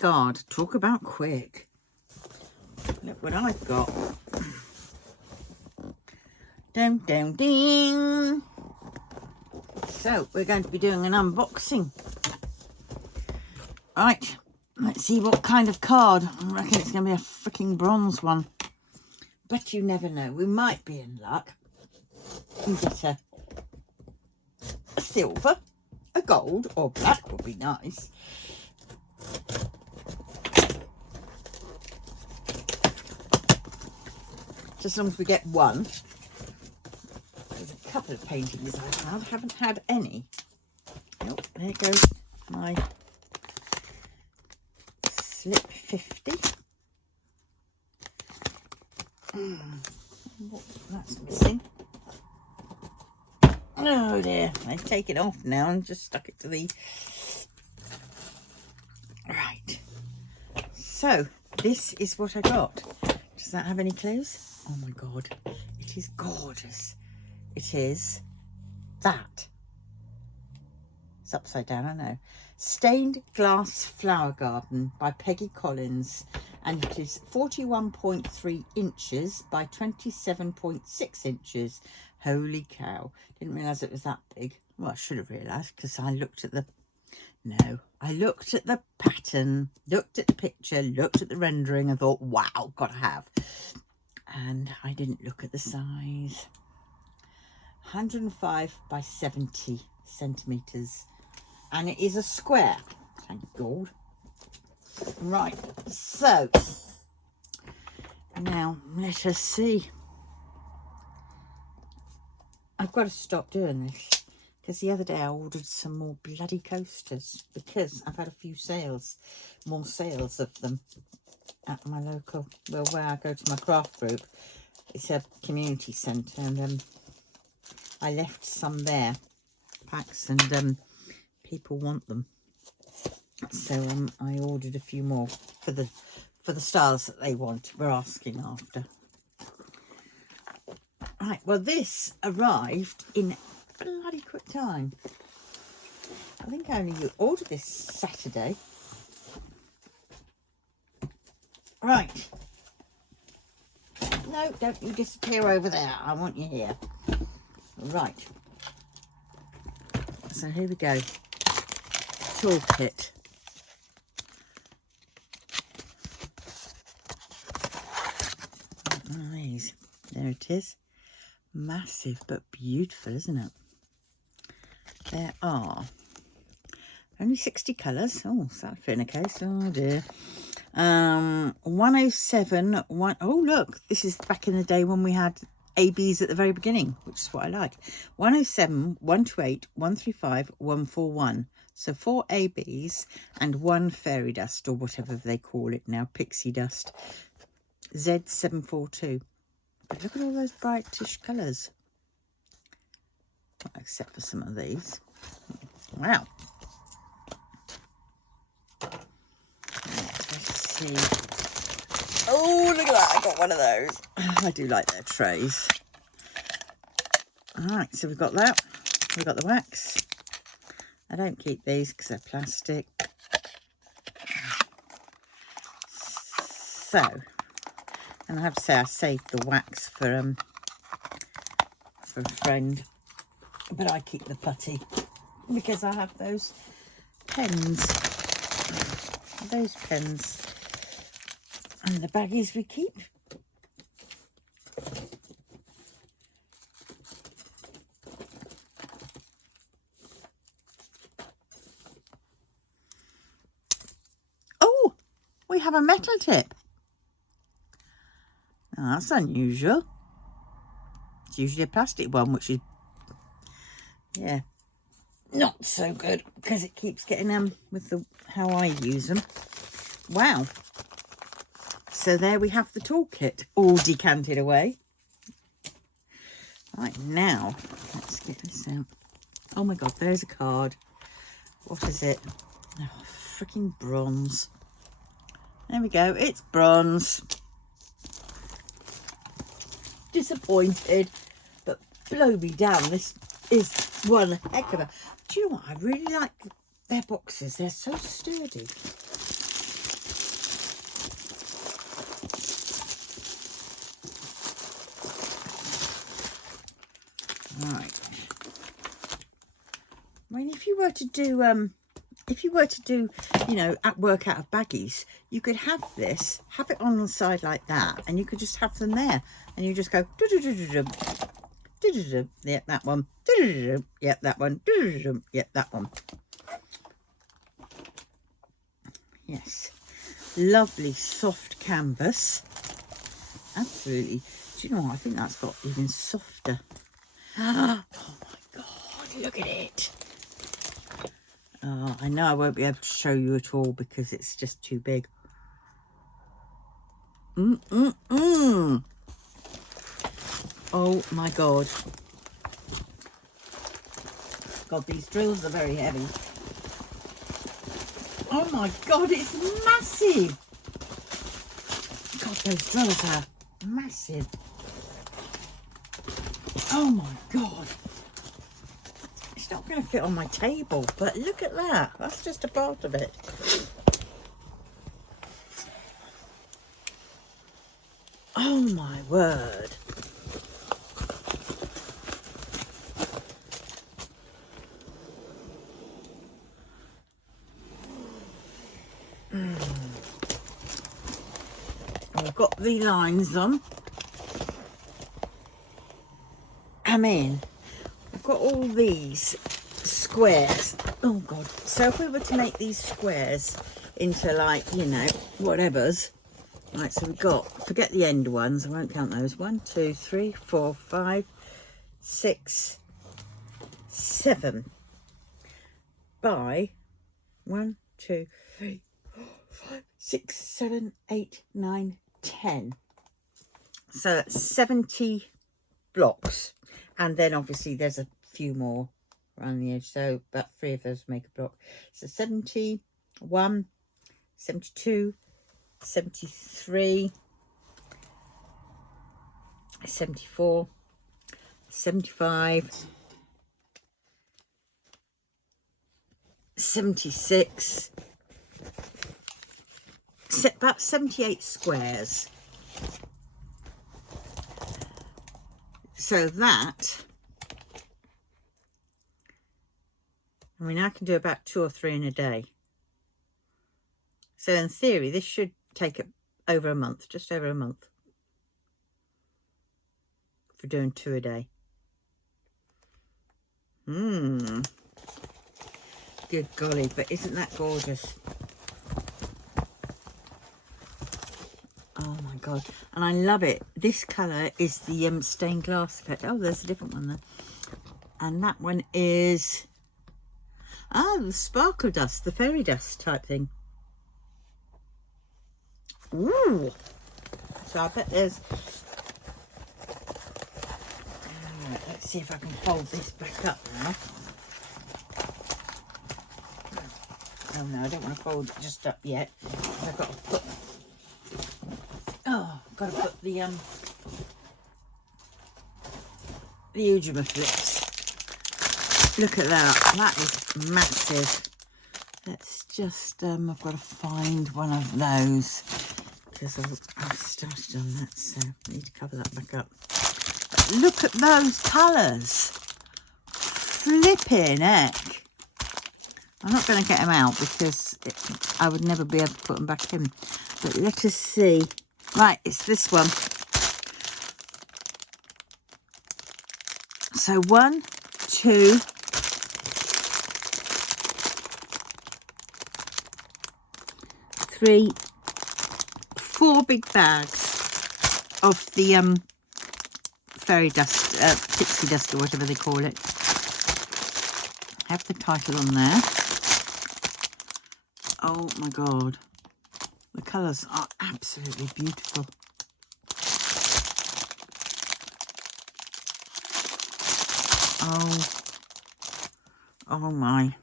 God, talk about quick. Look what I've got. Ding, ding, ding. So, we're going to be doing an unboxing. Right, let's see what kind of card. I reckon it's going to be a freaking bronze one. But you never know. We might be in luck and get a silver, a gold, or black would be nice. Just as long as we get one. There's a couple of paintings I haven't had any. Oh, there goes my slip 50. That's missing. Oh dear, I take it off now and just stuck it to the... Right. So, this is what I got. Does that have any clues? Oh my God, it is gorgeous. It is that. It's upside down, I know. Stained Glass Flower Garden by Peggy Collins. And it is 41.3 inches by 27.6 inches. Holy cow. Didn't realise it was that big. Well, I should have realised because I looked at the... No, I looked at the pattern, looked at the picture, looked at the rendering and thought, wow, gotta have. And I didn't look at the size. 105 by 70 centimetres. And it is a square. Thank God. Right, so now let us see. I've got to stop doing this because the other day I ordered some more bloody coasters because I've had a few sales, more sales of them at my local, well, where I go to my craft group. It's a community centre, and I left some there, packs, and people want them. So I ordered a few more for the styles that they want. We're asking after. Right, well, this arrived in bloody quick time. I think I only ordered this Saturday. Right. No, don't you disappear over there. I want you here. Right. So here we go. Toolkit. Nice. There it is. Massive but beautiful, isn't it? There are only 60 colours. Oh, is that fit in a case? Oh dear. 107. Oh look, this is back in the day when we had ABs at the very beginning, which is what I like. 107, 128, 135, 141. So 4 ABs and 1 fairy dust, or whatever they call it now, pixie dust. Z742. But look at all those brightish colours. Except for some of these. Wow. Let's see. Oh, look at that. I got one of those. I do like their trays. Alright, so we've got that. We've got the wax. I don't keep these because they're plastic. So, and I have to say I saved the wax for a friend, but I keep the putty because I have those pens. Those pens and the baggies we keep. Oh, we have a metal tip. Oh, that's unusual. It's usually a plastic one, which is, yeah, not so good because it keeps getting with how I use them. Wow. So there we have the toolkit all decanted away. Right, now let's get this out. Oh my God, there's a card. What is it? Oh, freaking bronze. There we go, it's bronze. Disappointed, but blow me down, this is one heck of a... Do you know what? I really like their boxes. They're so sturdy. were to do, you know, work out of baggies, you could have this, have it on the side like that, and you could just have them there, and you just go, yeah, that one, yeah, that one, yeah, that one. Yes, lovely soft canvas. Absolutely. Do you know what? I think that's got even softer. Oh my God, look at it. Oh, I know I won't be able to show you at all because it's just too big. Oh my God. God, these drills are very heavy. Oh my God, it's massive. God, those drills are massive. Oh my God. It's not going to fit on my table, but look at that. That's just a part of it. Oh my word. I've got the lines on. I mean, I've got all these squares. Oh God. So if we were to make these squares into, like, you know, whatevers. Right, so we've got, forget the end ones, I won't count those. 1, 2, 3, 4, 5, 6, 7 by 1, 2, 3, 4, 5, 6, 7, 8, 9, 10. So that's 70 blocks, and then obviously there's a few more around the edge, so about 3 of those make a block. So 71, 72, 73, 74, 75, 76, about 78 squares. So that, I mean, I can do about 2 or 3 in a day. So in theory, this should take over a month, just over a month, for doing 2 a day. Good golly, but isn't that gorgeous? Oh my God. And I love it. This colour is the stained glass effect. Oh, there's a different one there. And that one is, the sparkle dust, the fairy dust type thing. Ooh. So I bet there's, let's see if I can fold this back up now. Oh no, I don't want to fold it just up yet. I've got to put, got to put the Ujima flips. Look at that. That is massive. Let's just, I've got to find one of those because I've started on that, so I need to cover that back up. But look at those colours. Flipping heck. I'm not going to get them out because I would never be able to put them back in. But let us see. Right, it's this one. So 1, 2, 3, 4 big bags of the fairy dust, pixie dust or whatever they call it. Have the title on there. Oh my God. The colours are absolutely beautiful. Oh my.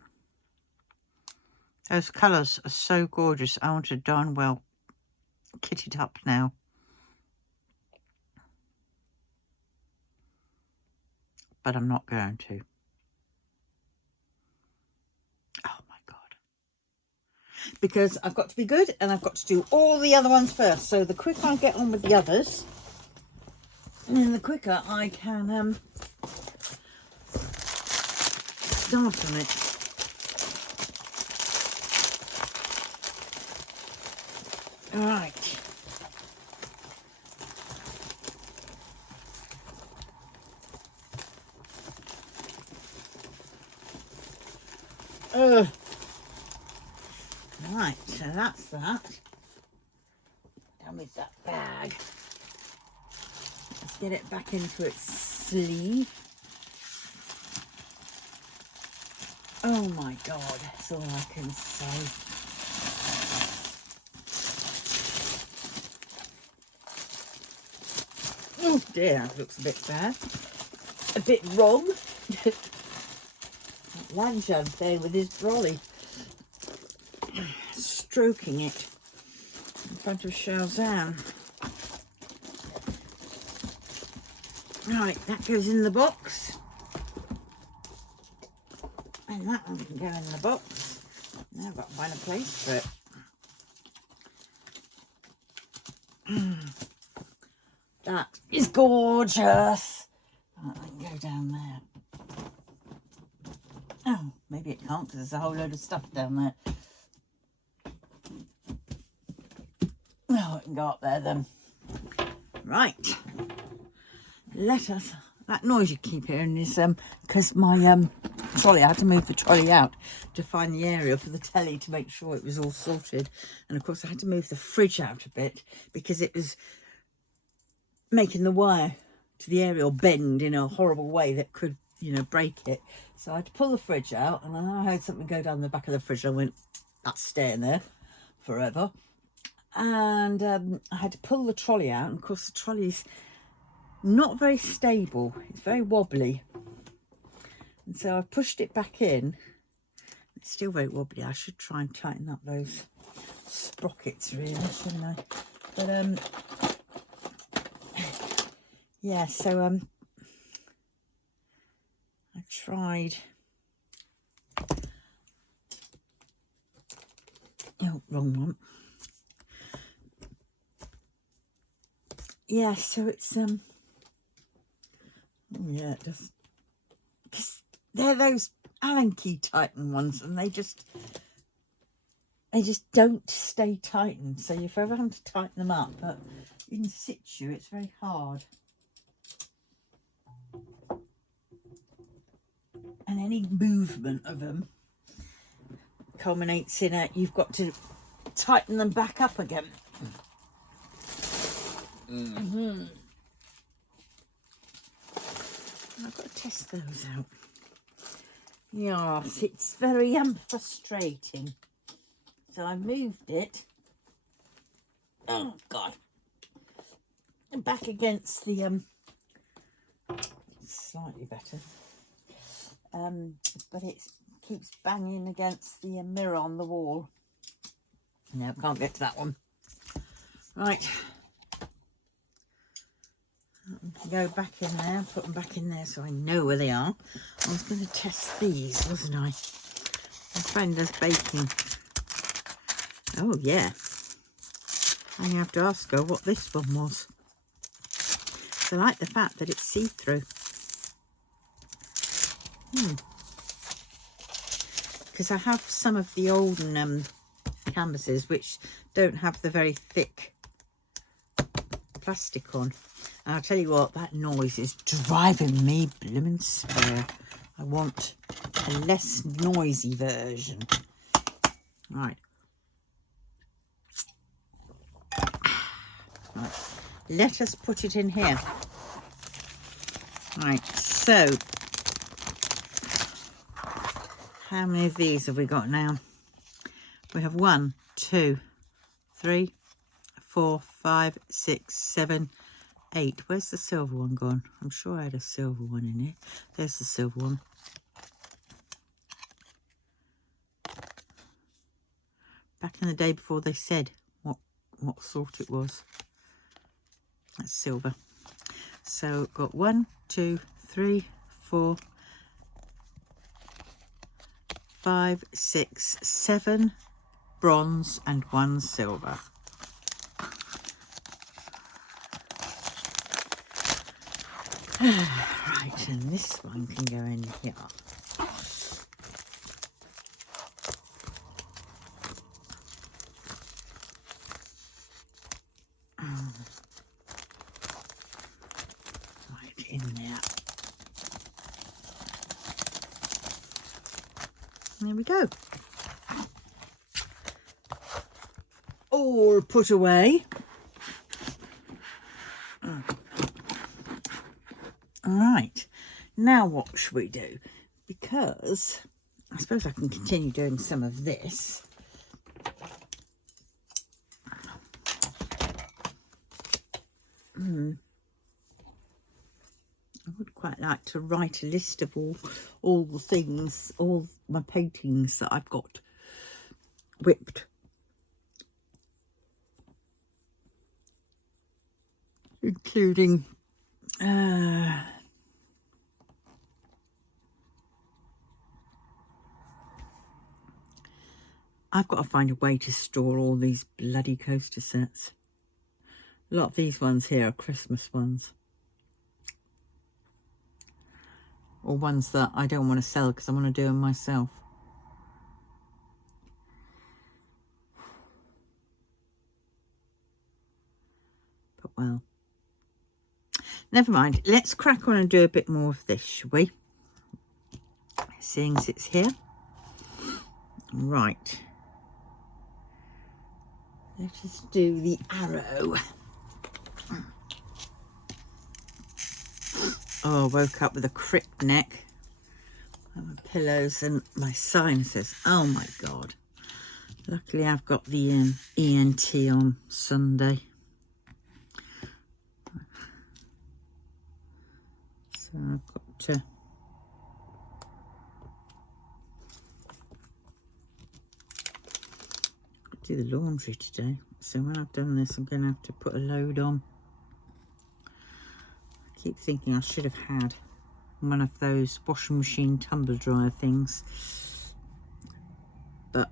Those colours are so gorgeous. I want to darn well kit it up now. But I'm not going to. Oh my God. Because I've got to be good and I've got to do all the other ones first. So the quicker I get on with the others, and then the quicker I can start on it. Right. Right, so that's that. Done with that bag. Let's get it back into its sleeve. Oh my God, that's all I can say. Oh dear, that looks a bit bad. A bit wrong. Lanchan's there with his brolly, stroking it in front of Shazam. Right, that goes in the box. And that one can go in the box. Now I've got to find a place for it. That is gorgeous. That can go down there. Oh, maybe it can't because there's a whole load of stuff down there. Oh, it can go up there then. Right. Let us... That noise you keep hearing is because my trolley, I had to move the trolley out to find the area for the telly to make sure it was all sorted. And of course I had to move the fridge out a bit because it was making the wire to the aerial bend in a horrible way that could, you know, break it. So I had to pull the fridge out, and I heard something go down the back of the fridge. And I went, that's staying there forever. And I had to pull the trolley out, and of course the trolley's not very stable. It's very wobbly. And so I pushed it back in. It's still very wobbly. I should try and tighten up those sprockets really, shouldn't I? But yeah, so I tried. Oh, wrong one. Yeah, so it's oh yeah, it does. Because they're those Allen key tighten ones, and they just don't stay tightened. So if ever having to tighten them up, but in situ, it's very hard. And any movement of them culminates in you've got to tighten them back up again. I've got to test those out. Yes, it's very frustrating. So I moved it. Oh God! Back against the slightly better. But it keeps banging against the mirror on the wall. No, can't get to that one. Right. Go back in there, put them back in there so I know where they are. I was going to test these, wasn't I? My friend does baking. Oh, yeah. And you have to ask her what this one was. So I like the fact that it's see-through. Because I have some of the olden canvases which don't have the very thick plastic on. And I'll tell you what, that noise is driving me blooming spare. I want a less noisy version. Right. Right. Let us put it in here. Right, so how many of these have we got now? We have 1, 2, 3, 4, 5, 6, 7, 8. Where's the silver one gone? I'm sure I had a silver one in here. There's the silver one. Back in the day before they said what sort it was. That's silver. So got 1, 2, 3, 4, 5, 6, 7 bronze and 1 silver. Right, and this one can go in here. Right in there. There we go. All put away. Right, now what should we do? Because I suppose I can continue doing some of this. I would quite like to write a list of all the things, all my paintings that I've got whipped. Including I've got to find a way to store all these bloody coaster sets. A lot of these ones here are Christmas ones. Or ones that I don't want to sell because I want to do them myself. But well, never mind. Let's crack on and do a bit more of this, shall we? Seeing as it's here. Right. Let us do the arrow. Oh, I woke up with a crick neck. My pillows and my sinuses. Oh my God. Luckily I've got the ENT on Sunday. So I've got to do the laundry today. So when I've done this, I'm going to have to put a load on. I keep thinking I should have had one of those washing machine tumble dryer things. But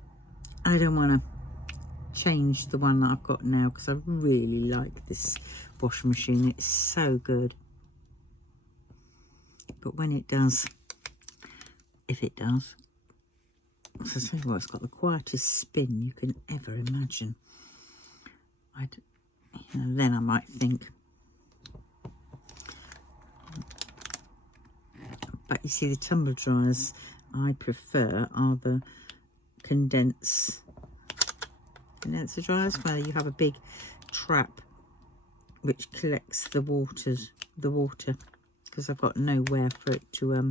I don't want to change the one that I've got now because I really like this washing machine. It's so good. But when it does, if it does, so I tell you what, it's got the quietest spin you can ever imagine. Then I might think. But you see, the tumble dryers I prefer are the condenser dryers, where you have a big trap which collects the water, because I've got nowhere for it to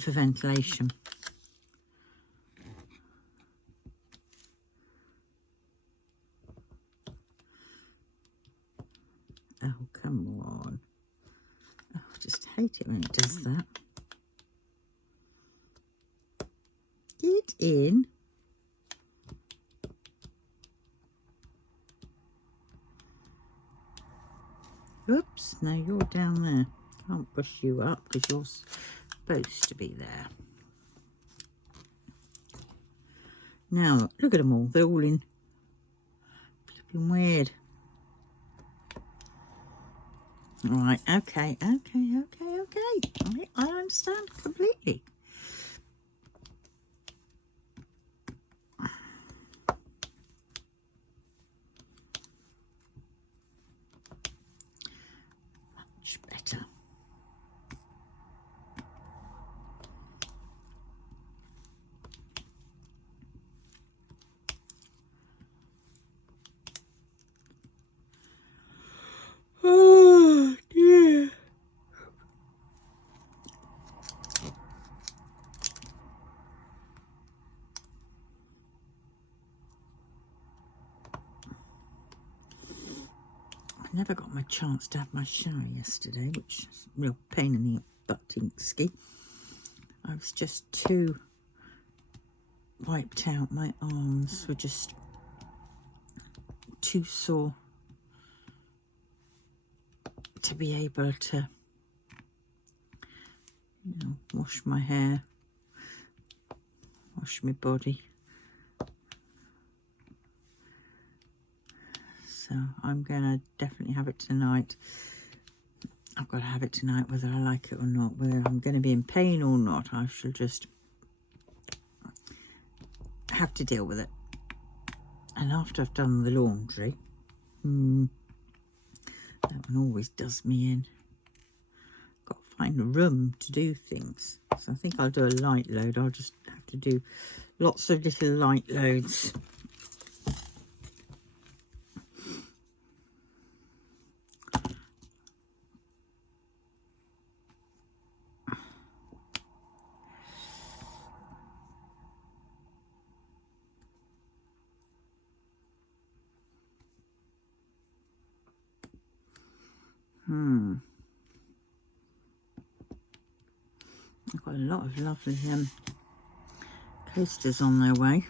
for ventilation. Oh, come on. Oh, I just hate it when it does that. Get in. Oops, no, you're down there. Can't push you up because you're supposed to be there. Now, look at them all. They're all in flipping weird. Right, okay. I understand completely. Much better. Oh dear. I never got my chance to have my shower yesterday, which is a real pain in the butt ski. I was just too wiped out. My arms were just too sore to be able to, wash my hair, wash my body. So I'm gonna definitely have it tonight. I've got to have it tonight whether I like it or not, whether I'm going to be in pain or not. I shall just have to deal with it. And after I've done the laundry, that one always does me in. Got to find a room to do things. So I think I'll do a light load. I'll just have to do lots of little light loads. I've got a lot of lovely coasters on their way.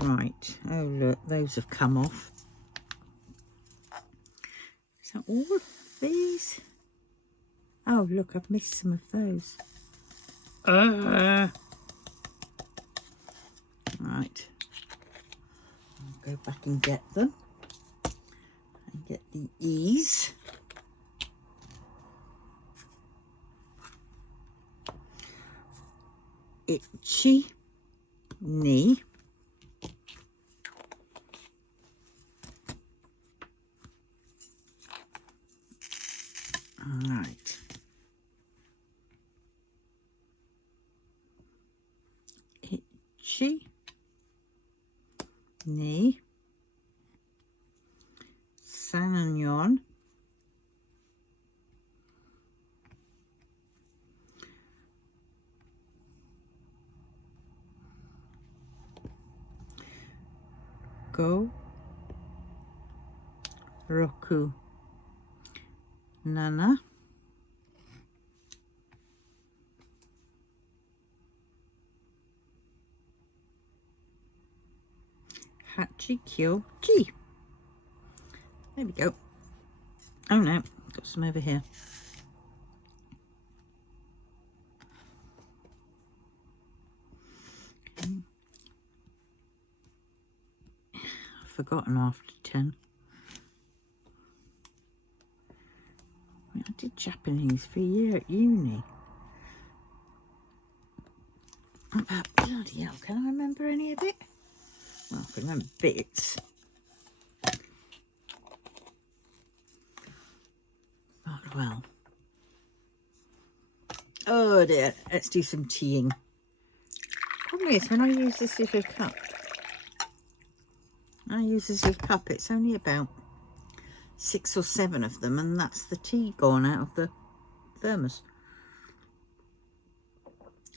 Right, oh look, those have come off. Is that all of these? Oh look, I've missed some of those. Right, I'll go back and get them. And get the E's. Itchy knee. Right. Itchy knee. Sanyon. Go. Roku. Nana. Hachi Kyo G. There we go. Oh no, got some over here. I've forgotten after 10. I did Japanese for a year at uni. About bloody hell, can I remember any of it? Well, I can remember bits. But well. Oh dear, let's do some teaing. Problem is, when I use this little cup, it's only about 6 or 7 of them, and that's the tea gone out of the thermos.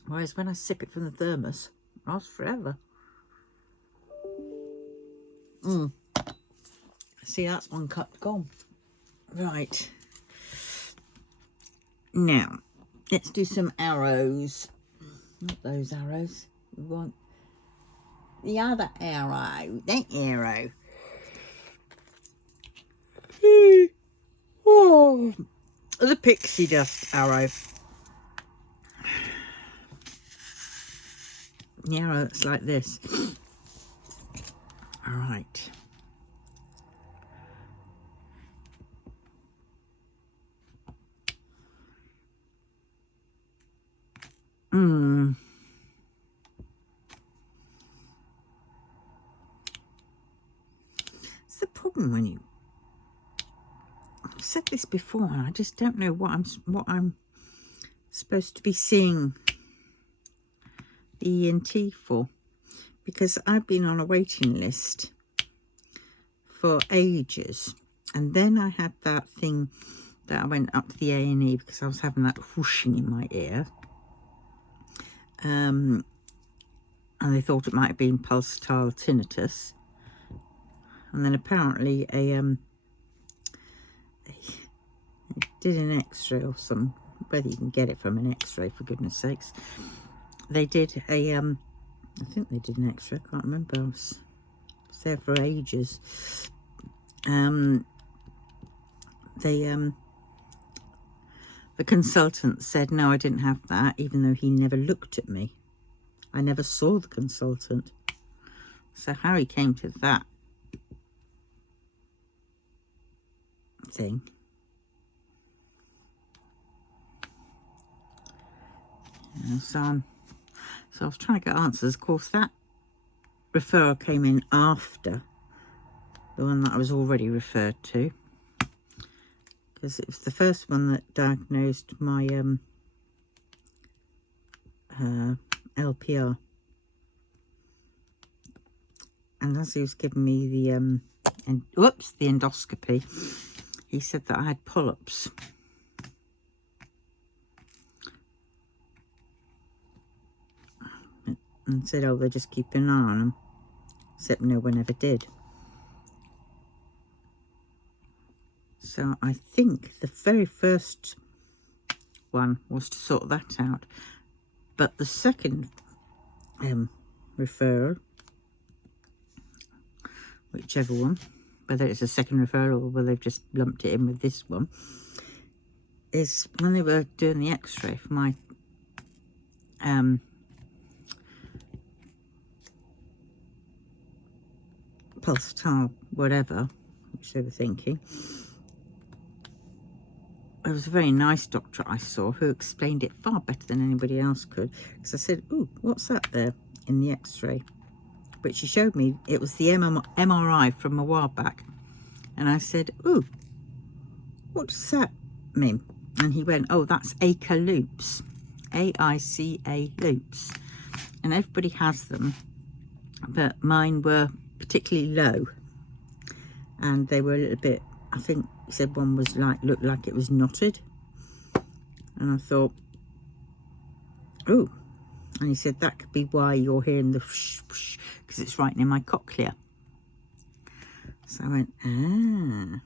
Whereas when I sip it from the thermos, it lasts forever. See, that's one cup gone. Right. Now, let's do some arrows. Not those arrows. We want the other arrow. That arrow. Oh, the pixie dust arrow. The arrow that's like this. All right. It's the problem when I've said this before, and I just don't know what I'm supposed to be seeing the ENT for, because I've been on a waiting list for ages, and then I had that thing that I went up to the A&E because I was having that whooshing in my ear, and they thought it might have been pulsatile tinnitus, and then apparently they did an x-ray or some, whether you can get it from an x-ray, for goodness sakes. They did a I think they did an x-ray, I can't remember, I was there for ages, the consultant said, no, I didn't have that, even though he never looked at me. I never saw the consultant. So how he came to that thing. So I was trying to get answers. Of course, that referral came in after the one that I was already referred to, because it was the first one that diagnosed my LPR. And as he was giving me the the endoscopy, he said that I had polyps. And said, oh, they're just keeping an eye on them. Except no one ever did. So I think the very first one was to sort that out. But the second referral, whichever one, whether it's a second referral or whether they've just lumped it in with this one, is when they were doing the x-ray for my pulsatile whatever, which they were thinking. There was a very nice doctor I saw who explained it far better than anybody else could. Because I said, ooh, what's that there in the x-ray? But she showed me it was the MRI from a while back. And I said, ooh, what does that mean? And he went, oh, that's AICA loops. AICA loops. And everybody has them. But mine were particularly low. And they were a little bit, I think he said one was looked like it was knotted. And I thought, ooh. And he said that could be why you're hearing the whoosh, whoosh, because it's right near my cochlea. So I went, ah.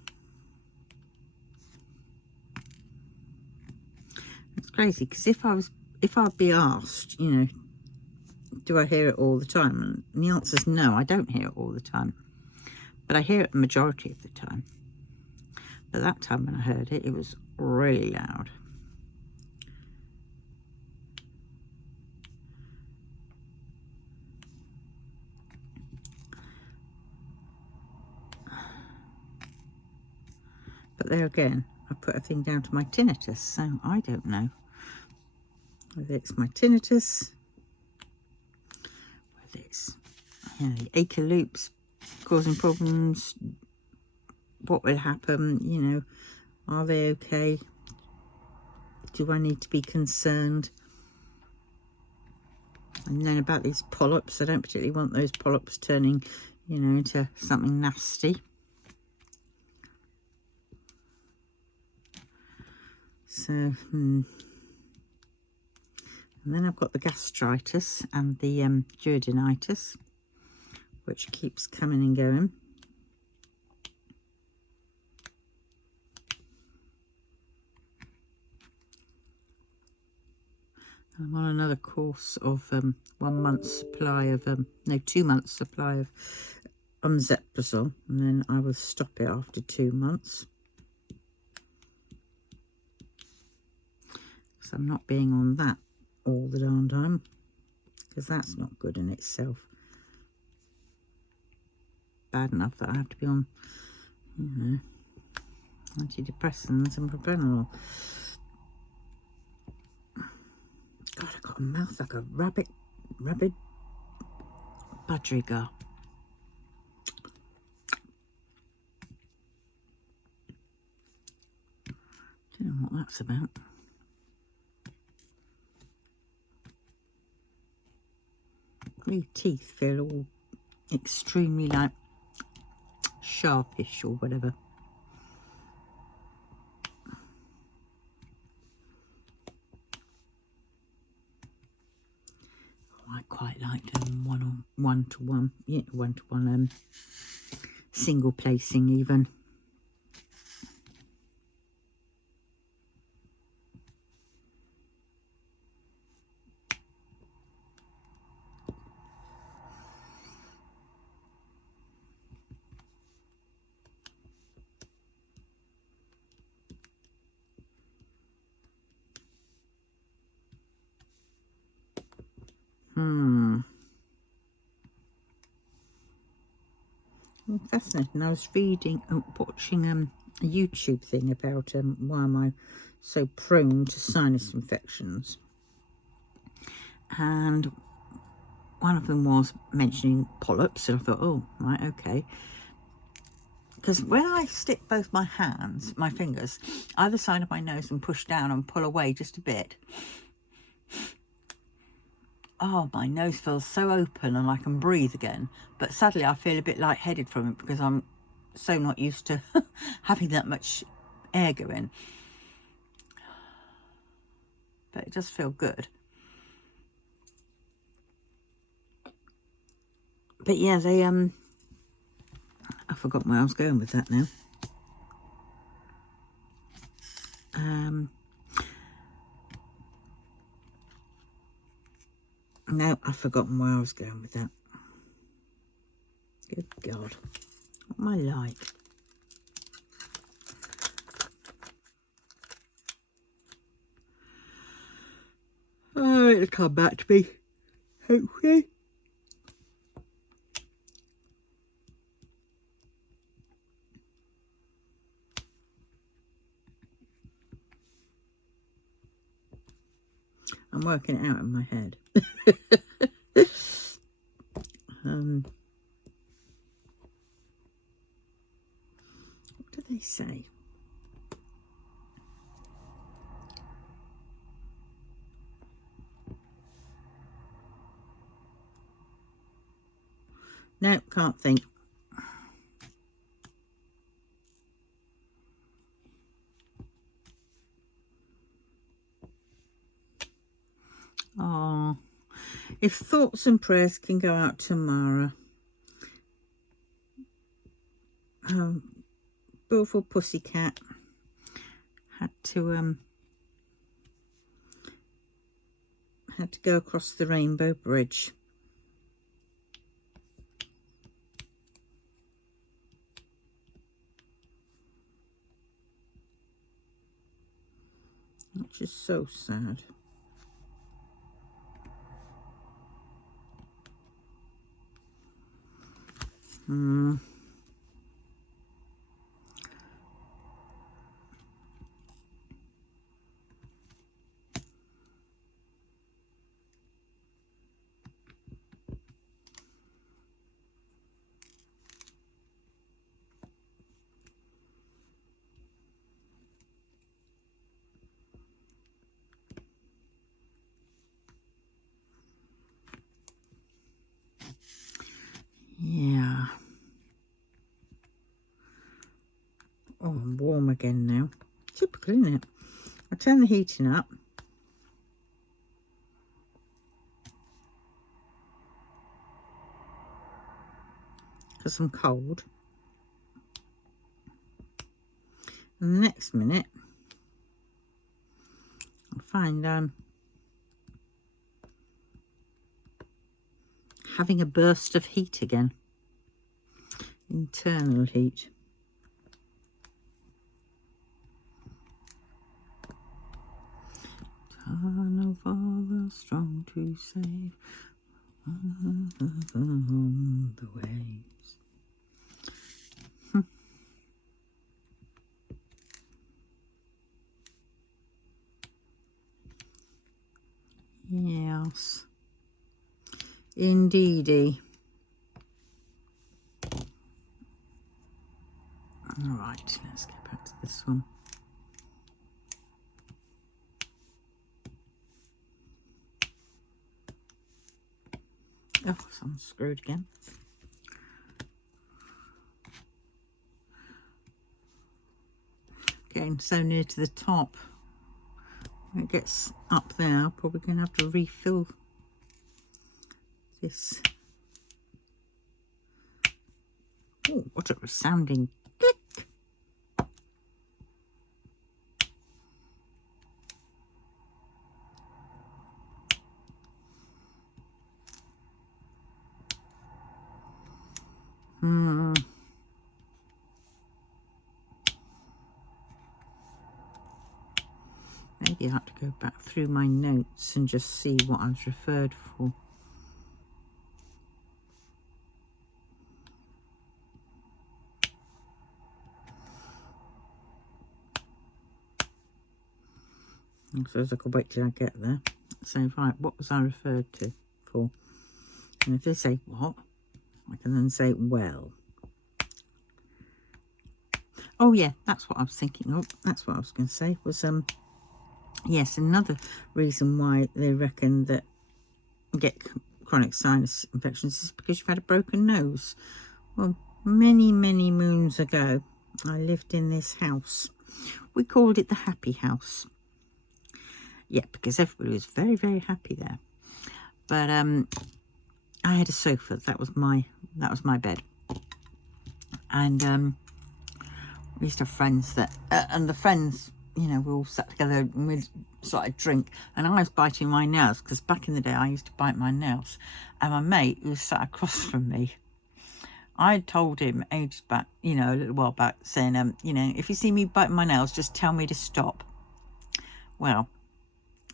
It's crazy, because if I'd be asked, you know, do I hear it all the time? And the answer is no, I don't hear it all the time. But I hear it the majority of the time. But that time when I heard it, it was really loud. But there again, I put a thing down to my tinnitus, so I don't know whether it's my tinnitus, whether it's, you know, the AICA loops causing problems, what will happen, you know, are they okay? Do I need to be concerned? And then about these polyps, I don't particularly want those polyps turning, you know, into something nasty. So, and then I've got the gastritis and the duodenitis, which keeps coming and going. I'm on another course of 1 month's supply of, 2 months supply of Omeprazole, and then I will stop it after 2 months. So I'm not being on that all the darn time, because that's not good in itself. Bad enough that I have to be on, you know, antidepressants and propranolol. God, I've got a mouth like a rabid budgerigar. Don't know what that's about. My teeth feel all extremely like sharpish or whatever. I quite like them one-to-one, yeah, one-to-one single placing even. Fascinating. I was watching a YouTube thing about why am I so prone to sinus infections, and one of them was mentioning polyps, and I thought, oh, right, okay. Because when I stick both my hands, my fingers, either side of my nose and push down and pull away just a bit, oh, my nose feels so open and I can breathe again. But sadly, I feel a bit lightheaded from it because I'm so not used to having that much air go in. But it does feel good. But yeah, they I forgot where I was going with that now. No, I've forgotten where I was going with that. Good God. What am I like? Oh, it'll come back to me. Hopefully. I'm working it out in my head. What do they say? No, can't think. Oh, if thoughts and prayers can go out to Mara. Beautiful pussycat had to go across the Rainbow Bridge. Which is so sad. Yeah. Oh, I'm warm again now. Typical, isn't it? I turn the heating up. Because I'm cold. And the next minute, I find I'm having a burst of heat again. Internal heat. Turn of all the strong to save on the waves. Yes, indeedy. All right, let's get back to this one. Oh, I'm screwed again. Getting so near to the top. When it gets up there, I'm probably going to have to refill this. Oh, what a resounding click. Maybe I have to go back through my notes and just see what I was referred for. I suppose I could wait till I get there. So, right, what was I referred to for? And if they say what, I can then say well. Oh yeah, that's what I was thinking of. That's what I was going to say was, yes, another reason why they reckon that you get chronic sinus infections is because you've had a broken nose. Well, many, many moons ago, I lived in this house. We called it the happy house. Yeah, because everybody was very, very happy there. But I had a sofa. That was my bed. And we used to have friends that, and the friends, you know, we all sat together and we'd sort of drink. And I was biting my nails because back in the day I used to bite my nails. And my mate, who sat across from me, I told him ages back, you know, a little while back, saying, you know, if you see me biting my nails, just tell me to stop. Well,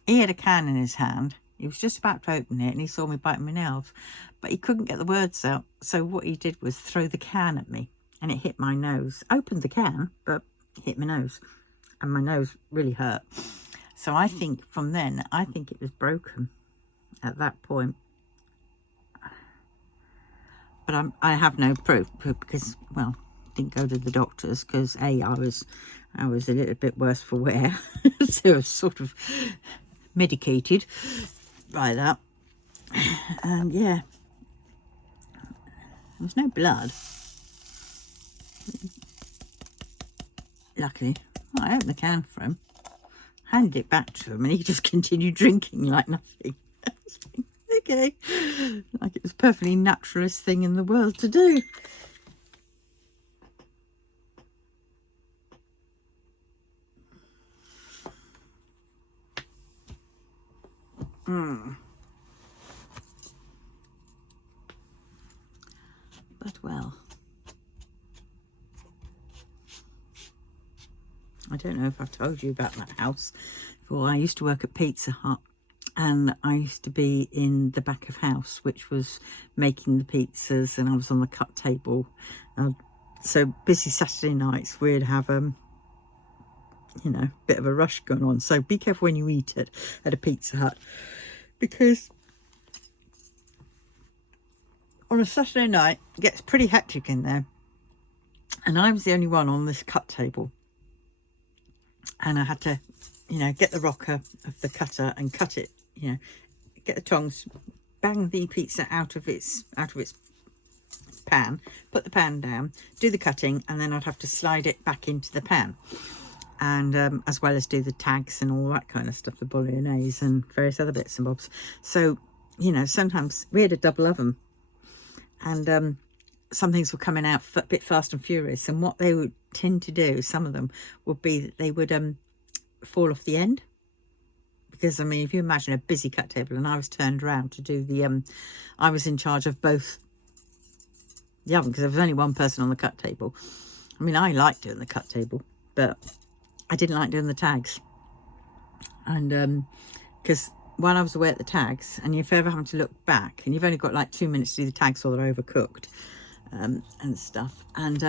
he had a can in his hand. He was just about to open it and he saw me biting my nails, but he couldn't get the words out. So what he did was throw the can at me and it hit my nose. Opened the can, but hit my nose, and my nose really hurt. So I think from then, I think it was broken at that point. But I have no proof because, well, didn't go to the doctors because I was a little bit worse for wear. So I was sort of medicated by that. And yeah, there was no blood. Luckily, I opened the can for him, handed it back to him, and he just continued drinking like nothing. Okay, like it was a perfectly naturalist thing in the world to do. But well, I don't know if I've told you about that house. Well, I used to work at Pizza Hut, and I used to be in the back of house, which was making the pizzas, and I was on the cut table. So busy Saturday nights, we'd have you know, a bit of a rush going on. So be careful when you eat it at a Pizza Hut, because on a Saturday night it gets pretty hectic in there, and I was the only one on this cut table, and I had to, you know, get the rocker of the cutter and cut it, you know, get the tongs, bang the pizza out of its pan, put the pan down, do the cutting, and then I'd have to slide it back into the pan, and as well as do the tags and all that kind of stuff, the bolognese and various other bits and bobs. So, you know, sometimes we had a double oven, and some things were coming out a bit fast and furious, and what they would tend to do, some of them, would be that they would fall off the end. Because, I mean, if you imagine a busy cut table, and I was turned around to do the, I was in charge of both the oven, because there was only one person on the cut table. I mean, I liked doing the cut table, but I didn't like doing the tags. And because while I was away at the tags, and if you're ever having to look back, and you've only got like 2 minutes to do the tags or they're overcooked, and stuff, and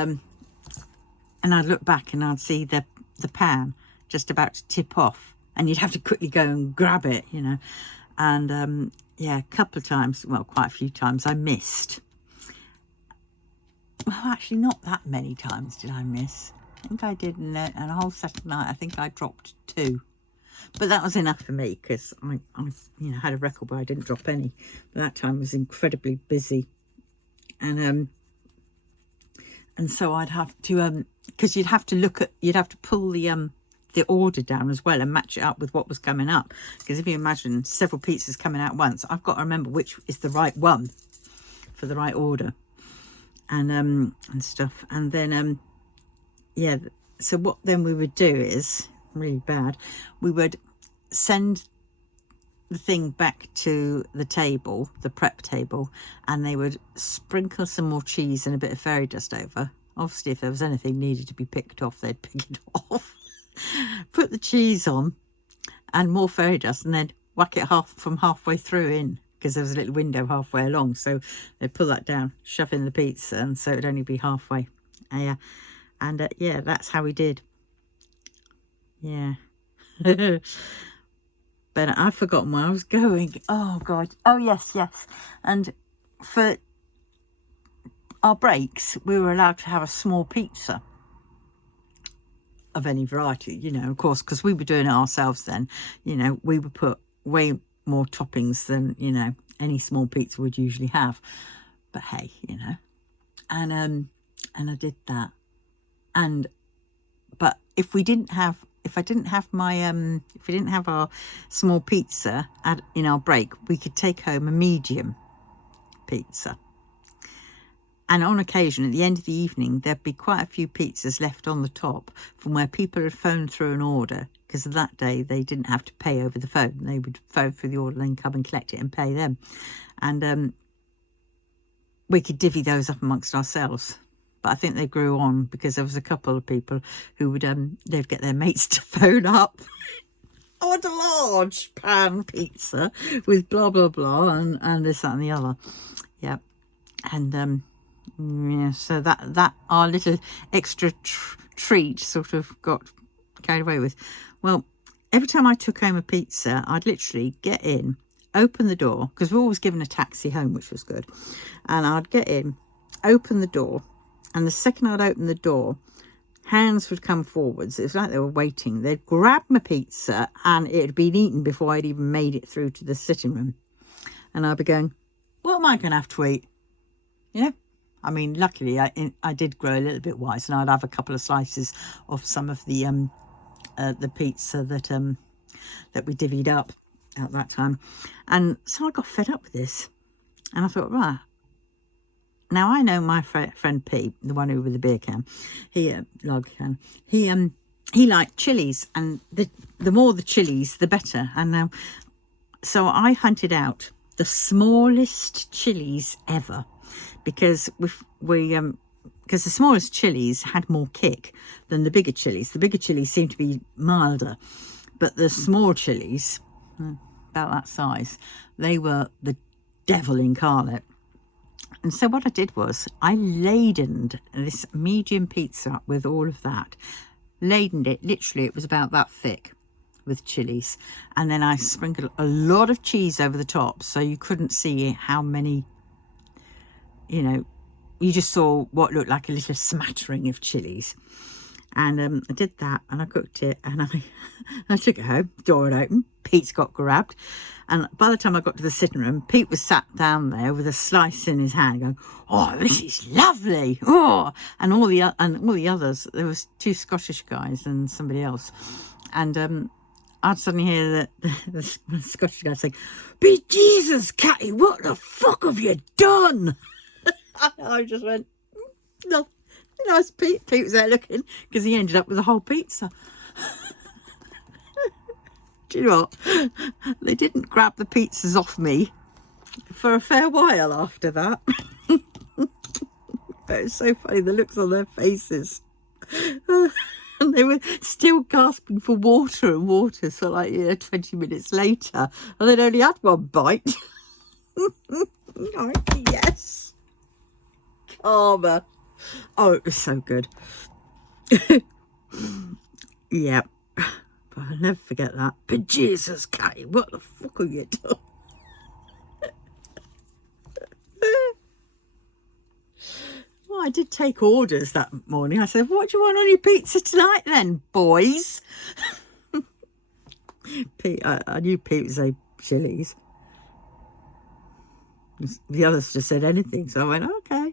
I'd look back and I'd see the pan just about to tip off, and you'd have to quickly go and grab it, you know. And yeah, a couple of times, well, quite a few times I missed. Well, actually not that many times did I miss. I think I did, and a whole Saturday night I think I dropped 2, but that was enough for me, because I you know, had a record where I didn't drop any, but that time was incredibly busy. And so I'd have to, because you'd have to pull the order down as well and match it up with what was coming up. Because if you imagine several pizzas coming out once, I've got to remember which is the right one for the right order, and stuff. And then, yeah, so what then we would do is, really bad, we would send the thing back to the table, the prep table, and they would sprinkle some more cheese and a bit of fairy dust over. Obviously, if there was anything needed to be picked off, they'd pick it off. Put the cheese on and more fairy dust, and then whack it from halfway through in, because there was a little window halfway along. So they'd pull that down, shove in the pizza, and so it'd only be halfway. Yeah, and yeah, that's how we did. Yeah. But I've forgotten where I was going. Oh, God. Oh, yes. And for our breaks, we were allowed to have a small pizza of any variety, you know, of course, because we were doing it ourselves then. You know, we would put way more toppings than, you know, any small pizza would usually have. But hey, you know. And I did that. But if I didn't have our small pizza in our break, we could take home a medium pizza. And on occasion, at the end of the evening, there'd be quite a few pizzas left on the top from where people had phoned through an order, because that day they didn't have to pay over the phone. They would phone through the order, then come and collect it and pay them. And we could divvy those up amongst ourselves. But I think they grew on because there was a couple of people who would they'd get their mates to phone up. I want a large pan pizza with blah blah blah and this, that and the other. Yeah. And yeah, so that our little extra treat sort of got carried away with. Well, every time I took home a pizza, I'd literally get in, open the door, because we're always given a taxi home, which was good. And I'd get in, open the door, and the second I'd open the door, hands would come forwards. It was like they were waiting. They'd grab my pizza and it had been eaten before I'd even made it through to the sitting room. And I'd be going, what am I going to have to eat? You know? I mean, luckily I did grow a little bit wise, and I'd have a couple of slices of some of the pizza that we divvied up at that time. And so I got fed up with this. And I thought, right, now I know my friend Pete, the one who with the beer can, log can, he liked chilies, and the more the chilies, the better. And so I hunted out the smallest chilies ever, because because the smallest chilies had more kick than the bigger chilies. The bigger chilies seemed to be milder, but the small chilies, about that size, they were the devil incarnate. And so what I did was I ladened this medium pizza up with all of that. Ladened it, literally it was about that thick with chilies. And then I sprinkled a lot of cheese over the top, so you couldn't see how many, you know, you just saw what looked like a little smattering of chilies. And I did that, and I cooked it, and I took it home, door had opened, Pete's got grabbed. And by the time I got to the sitting room, Pete was sat down there with a slice in his hand going, oh, this is lovely. Oh, and all the others, there was two Scottish guys and somebody else. And I'd suddenly hear the Scottish guy saying, "Be Jesus, Catty, what the fuck have you done?" I just went, no. Nice Pete. Pete was there looking, because he ended up with a whole pizza. Do you know what? They didn't grab the pizzas off me for a fair while after that. But it's so funny, the looks on their faces. And they were still gasping for water and water. So like, 20 minutes later, and they'd only had one bite. Oh, yes. Karma. Oh, it was so good. Yeah. But I'll never forget that. But Jesus, Catty, what the fuck are you doing? Well, I did take orders that morning. I said, what do you want on your pizza tonight then, boys? Pete, I knew Pete would say chilies. The others just said anything, so I went, okay.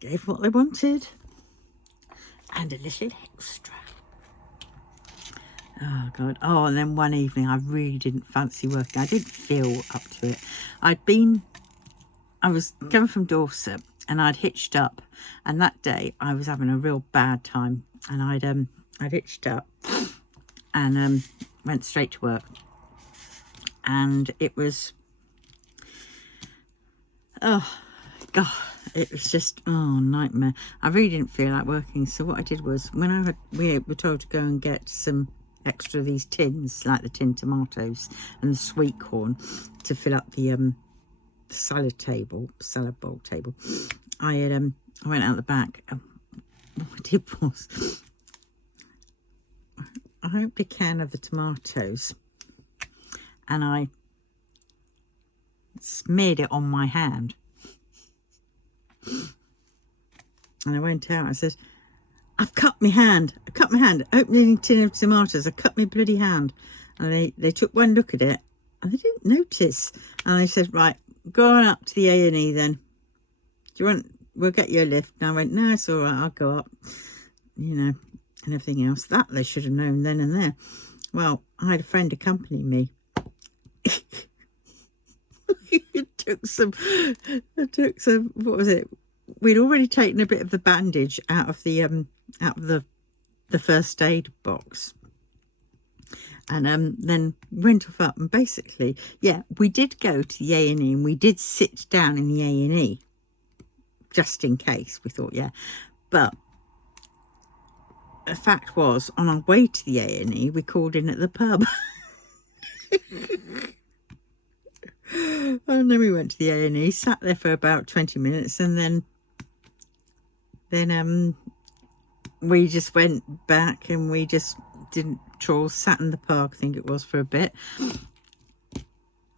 Gave what they wanted. And a little extra. Oh, God. Oh, and then one evening I really didn't fancy working. I didn't feel up to it. I was coming from Dorset, and I'd hitched up. And that day I was having a real bad time. And I'd hitched up and went straight to work. And it was, oh, God. It was just, oh, nightmare. I really didn't feel like working. So what I did was, when we were told to go and get some extra of these tins, like the tin tomatoes and the sweet corn, to fill up the salad bowl table, I went out the back. What I did was, I opened a can of the tomatoes and I smeared it on my hand. And I went out, I said, I've cut my hand. I cut my hand. Opening a tin of tomatoes, I cut my bloody hand. And they took one look at it and they didn't notice. And I said, right, go on up to the A&E then. Do you want, we'll get you a lift. And I went, no, it's all right, I'll go up. You know, and everything else. That they should have known then and there. Well, I had a friend accompany me. I took some, what was it? We'd already taken a bit of the bandage out of the first aid box. And then went off up and basically, yeah, we did go to the A&E and we did sit down in the A&E just in case. We thought, yeah. But the fact was, on our way to the A&E, we called in at the pub. And then we went to the A&E, sat there for about 20 minutes, and then we just went back and we just didn't trawl, sat in the park, I think it was, for a bit.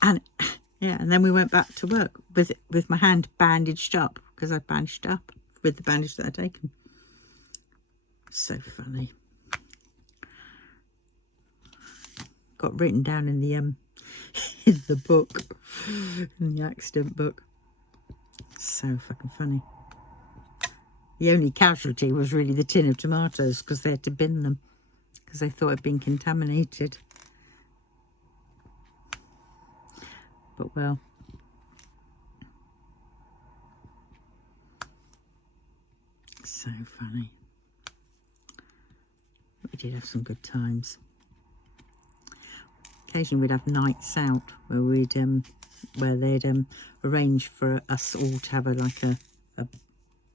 And yeah, and then we went back to work with my hand bandaged up, because I bandaged up with the bandage that I'd taken. So funny. Got written down in the in the book, in the accident book. So fucking funny. The only casualty was really the tin of tomatoes, because they had to bin them because they thought it'd been contaminated. But well, so funny. We did have some good times. Occasionally we'd have nights out where we'd where they'd arrange for us all to have a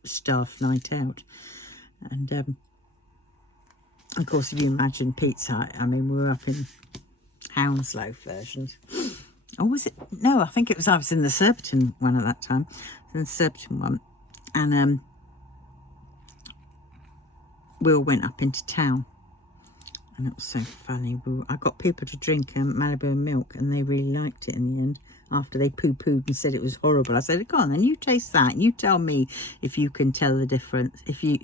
staff night out. And of course, if you imagine Pizza Hut, I mean, we were up in Hounslow versions. Or was it? No, I think it was, I was in the Surbiton one at that time. In the Surbiton one. And we all went up into town. And it was so funny. I got people to drink Malibu milk, and they really liked it in the end. After they poo-pooed and said it was horrible, I said, "Go on, then you taste that. You tell me if you can tell the difference. If you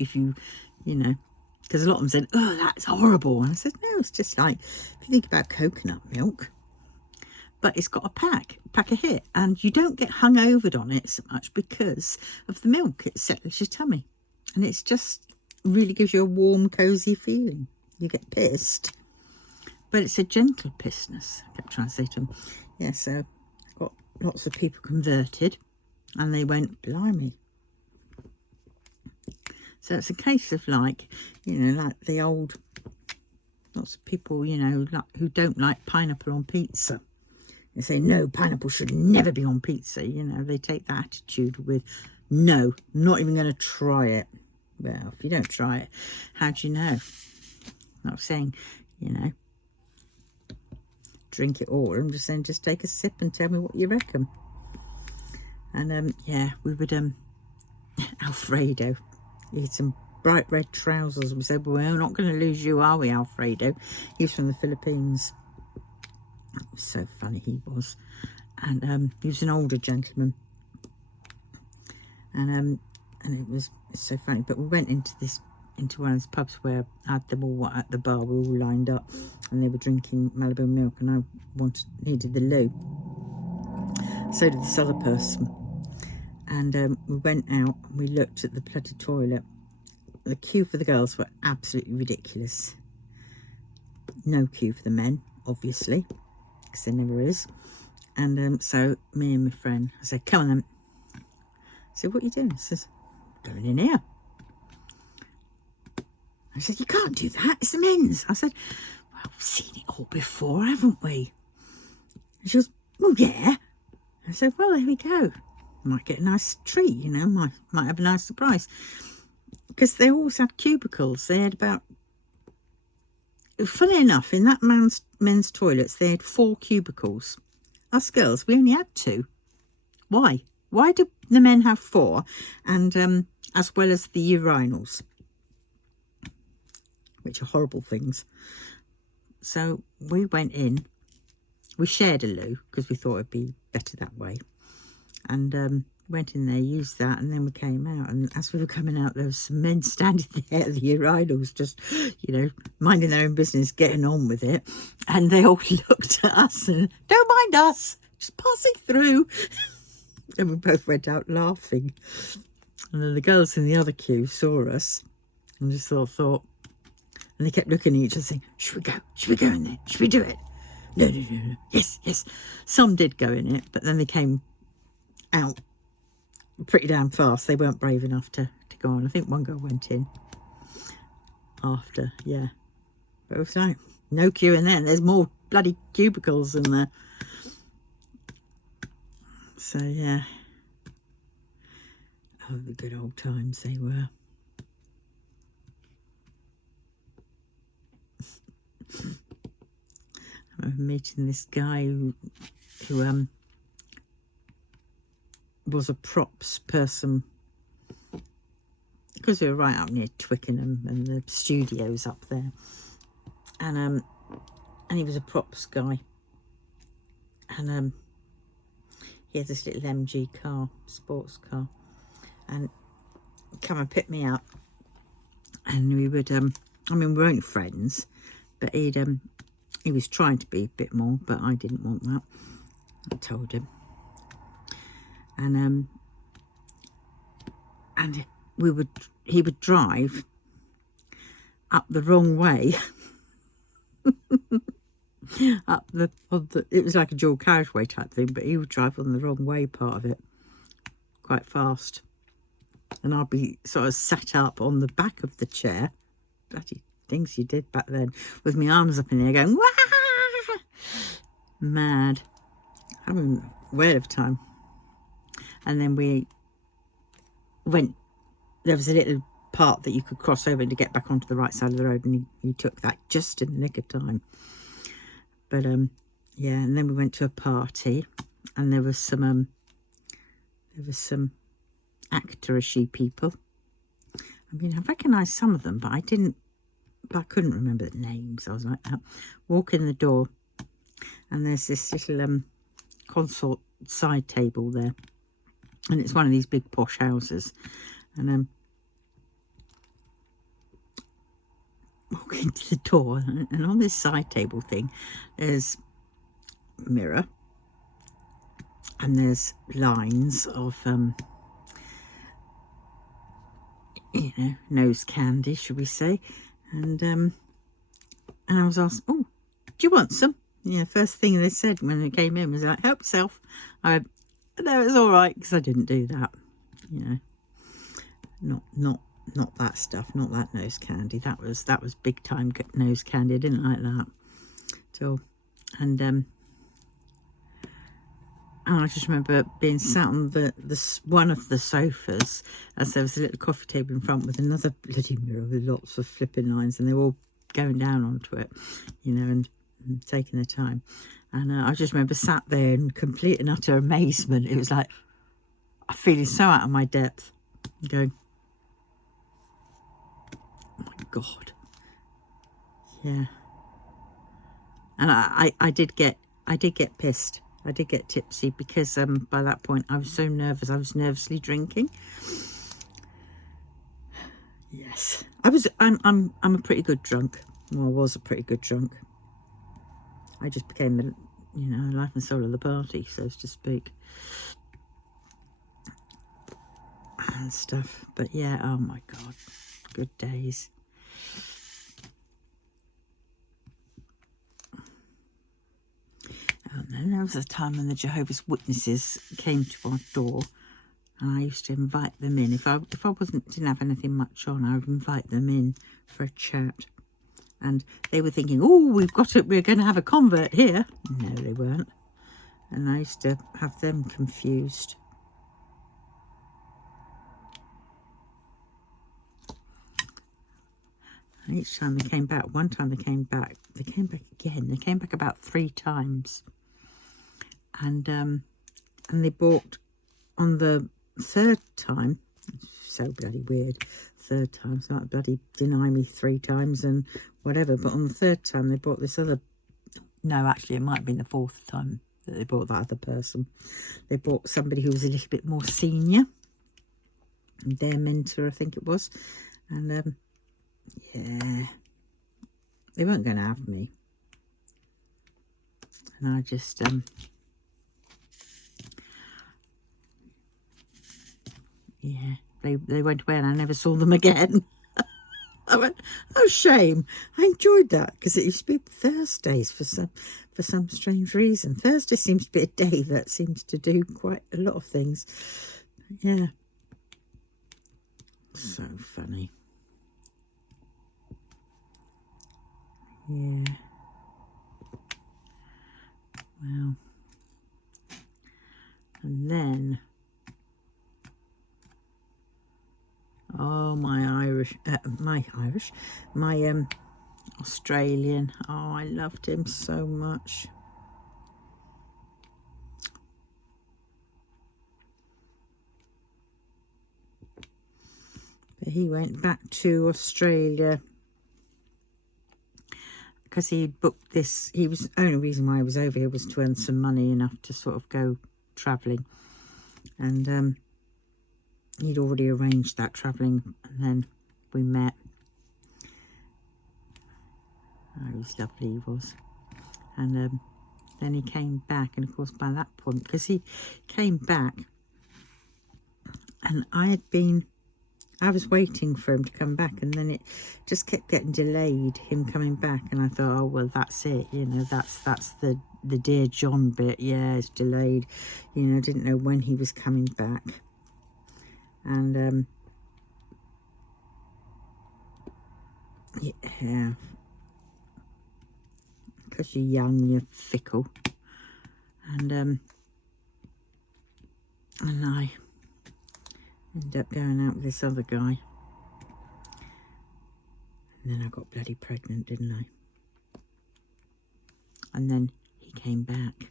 know." Because a lot of them said, "Oh, that's horrible." And I said, "No, it's just like, if you think about coconut milk, but it's got a pack a hit, and you don't get hungovered on it so much because of the milk. It settles your tummy, and it's just really gives you a warm, cosy feeling. You get pissed, but it's a gentle pissness." I kept trying to say to them, yeah, so I've got lots of people converted, and they went, blimey. So it's a case of like, you know, like the old, lots of people, you know, like, who don't like pineapple on pizza. They say, no, pineapple should never be on pizza. You know, they take that attitude with, no, not even going to try it. Well, if you don't try it, how do you know? Not saying, you know, drink it all. I'm just saying, just take a sip and tell me what you reckon. And yeah, we would Alfredo, he had some bright red trousers. We said, well, we're not going to lose you, are we, Alfredo? He was from the Philippines. That was so funny, he was. And he was an older gentleman. And it's so funny. But we went into one of these pubs where I had them all at the bar. We were all lined up, and they were drinking Malibu milk, and I needed the loo. So did this other person. And we went out and we looked at the bloody toilet. The queue for the girls were absolutely ridiculous. No queue for the men, obviously, because there never is. And so me and my friend, I said, come on then. I said, what are you doing? He says, going in here. I said, you can't do that, it's the men's. I said, well, we've seen it all before, haven't we? And she goes, well, yeah. I said, well, there we go. Might get a nice treat, you know, might have a nice surprise. Because they always had cubicles. They had about, funny enough, in that men's toilets, they had 4 cubicles. Us girls, we only had 2. Why? Why do the men have 4? And as well as the urinals, which are horrible things. So we went in. We shared a loo because we thought it'd be better that way. And went in there, used that, and then we came out. And as we were coming out, there was some men standing there at the urinals, just, you know, minding their own business, getting on with it. And they all looked at us and, don't mind us, just passing through. And we both went out laughing. And then the girls in the other queue saw us and just thought, and they kept looking at each other saying, should we go? Should we go in there? Should we do it? No, no, no, no. Yes, yes. Some did go in it, but then they came out pretty damn fast. They weren't brave enough to go on. I think one girl went in after, yeah. But it was like, no queue in there. There's more bloody cubicles in there. So, yeah. Oh, the good old times they were. I remember meeting this guy who was a props person, because we were right up near Twickenham and the studios up there, and he was a props guy, and he had this little MG car, sports car, and come and pick me up, and we would I mean, we weren't friends, but he was trying to be a bit more, but I didn't want that. I told him. And he would drive up the wrong way. It was like a dual carriageway type thing, but he would drive on the wrong way part of it quite fast. And I'd be sort of sat up on the back of the chair. Bloody things you did back then, with my arms up in the air going, wah! Mad. Having a whale of time. And then we went, there was a little part that you could cross over to get back onto the right side of the road, and he took that just in the nick of time. But yeah, and then we went to a party, and there was some actor-ishy people. I mean, I recognised some of them, but I couldn't remember the names. I was like that. Walk in the door, and there's this little consort side table there, and it's one of these big posh houses. And walk into the door, and on this side table thing, there's a mirror, and there's lines of you know, nose candy, should we say. And I was asked, oh, do you want some? Yeah, first thing they said when they came in was like, help yourself. I went, no, it's all right, because I didn't do that. You know, not that stuff, not that nose candy. That was big time nose candy. I didn't like that at all. And I just remember being sat on one of the sofas, as there was a little coffee table in front with another bloody mirror with lots of flipping lines, and they were all going down onto it, you know, and taking their time. And I just remember sat there in complete and utter amazement. It was like, I'm feeling so out of my depth, going, oh my God. Yeah. And I did get pissed. I did get tipsy, because by that point I was so nervous. I was nervously drinking. Yes, I'm a pretty good drunk. Well, I was a pretty good drunk. I just became the, you know, life and soul of the party, so to speak, and stuff. But yeah, oh my God, good days. And then there was a time when the Jehovah's Witnesses came to our door, and I used to invite them in. If I didn't have anything much on, I would invite them in for a chat. And they were thinking, oh, we're going to have a convert here. No, they weren't. And I used to have them confused. And each time they came back, one time they came back again. They came back about 3 times. And they bought, on the 3rd time, So bloody weird. Third time, so like bloody deny me 3 times and whatever. But on the third time, they brought this other... No, actually, it might have been the 4th time that they brought that other person. They brought somebody who was a little bit more senior. Their mentor, I think it was. And, yeah, they weren't going to have me. And I just, yeah, they went away and I never saw them again. I went, oh, shame. I enjoyed that because it used to be Thursdays for some strange reason. Thursday seems to be a day that seems to do quite a lot of things. Yeah. So funny. Yeah. Well. And then... Oh, my Australian. Oh, I loved him so much. But he went back to Australia because he booked this. He was, the only reason why he was over here was to earn some money enough to sort of go travelling. And he'd already arranged that travelling, and then we met. Oh, he was lovely, he was. And then he came back, and of course by that point, because he came back, and I was waiting for him to come back, and then it just kept getting delayed, him coming back, and I thought, oh, well, that's it, you know, that's the Dear John bit. Yeah, it's delayed, you know. I didn't know when he was coming back. And yeah, because you're young, you're fickle. And I ended up going out with this other guy, and then I got bloody pregnant, didn't I? And then he came back,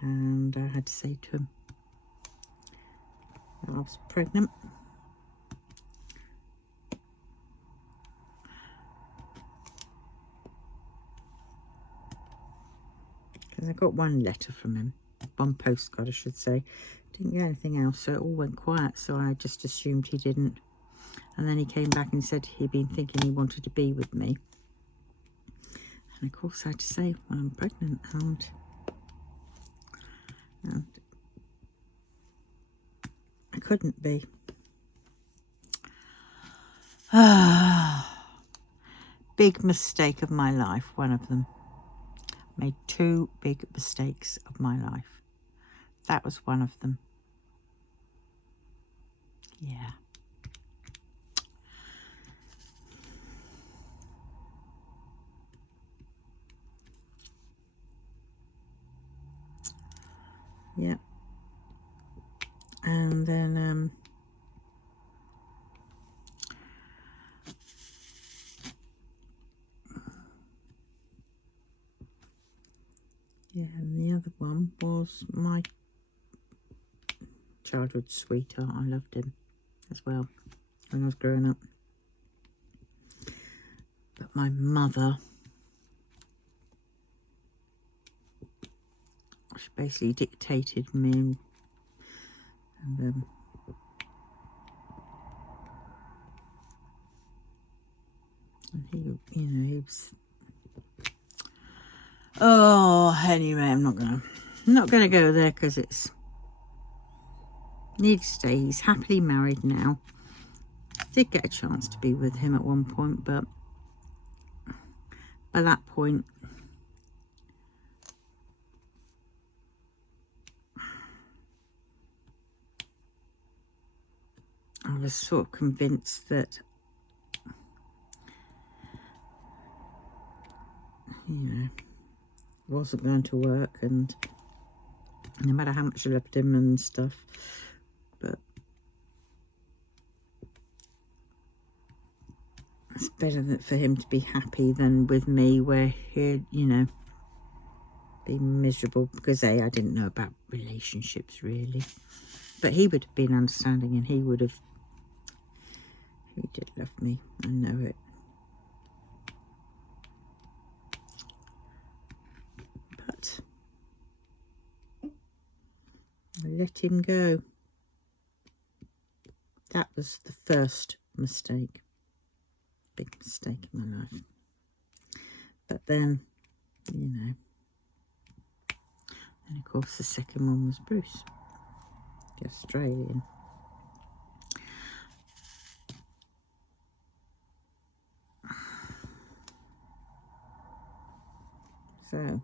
and I had to say to him that I was pregnant. Because I got one letter from him, one postcard, I should say. Didn't get anything else, so it all went quiet, so I just assumed he didn't. And then he came back and said he'd been thinking he wanted to be with me. And of course I had to say, well, I'm pregnant, and I couldn't be. Big mistake of my life, one of them. Made 2 big mistakes of my life. That was one of them. Yeah. Yeah. And then yeah, and the other one was my childhood sweetheart. I loved him as well when I was growing up. But my mother, she basically dictated me, and he, you know, he was... Oh, anyway, I'm not gonna go there because it's... Need to stay. He's happily married now. Did get a chance to be with him at one point, but by that point, I was sort of convinced that, you know, it wasn't going to work, and no matter how much I loved him and stuff, but it's better for him to be happy than with me, where he'd, you know, be miserable, because I didn't know about relationships really. But he would have been understanding, and he did love me. I know it. But I let him go. That was the first mistake. Big mistake in my life. But then, you know. And of course the second one was Bruce, the Australian. So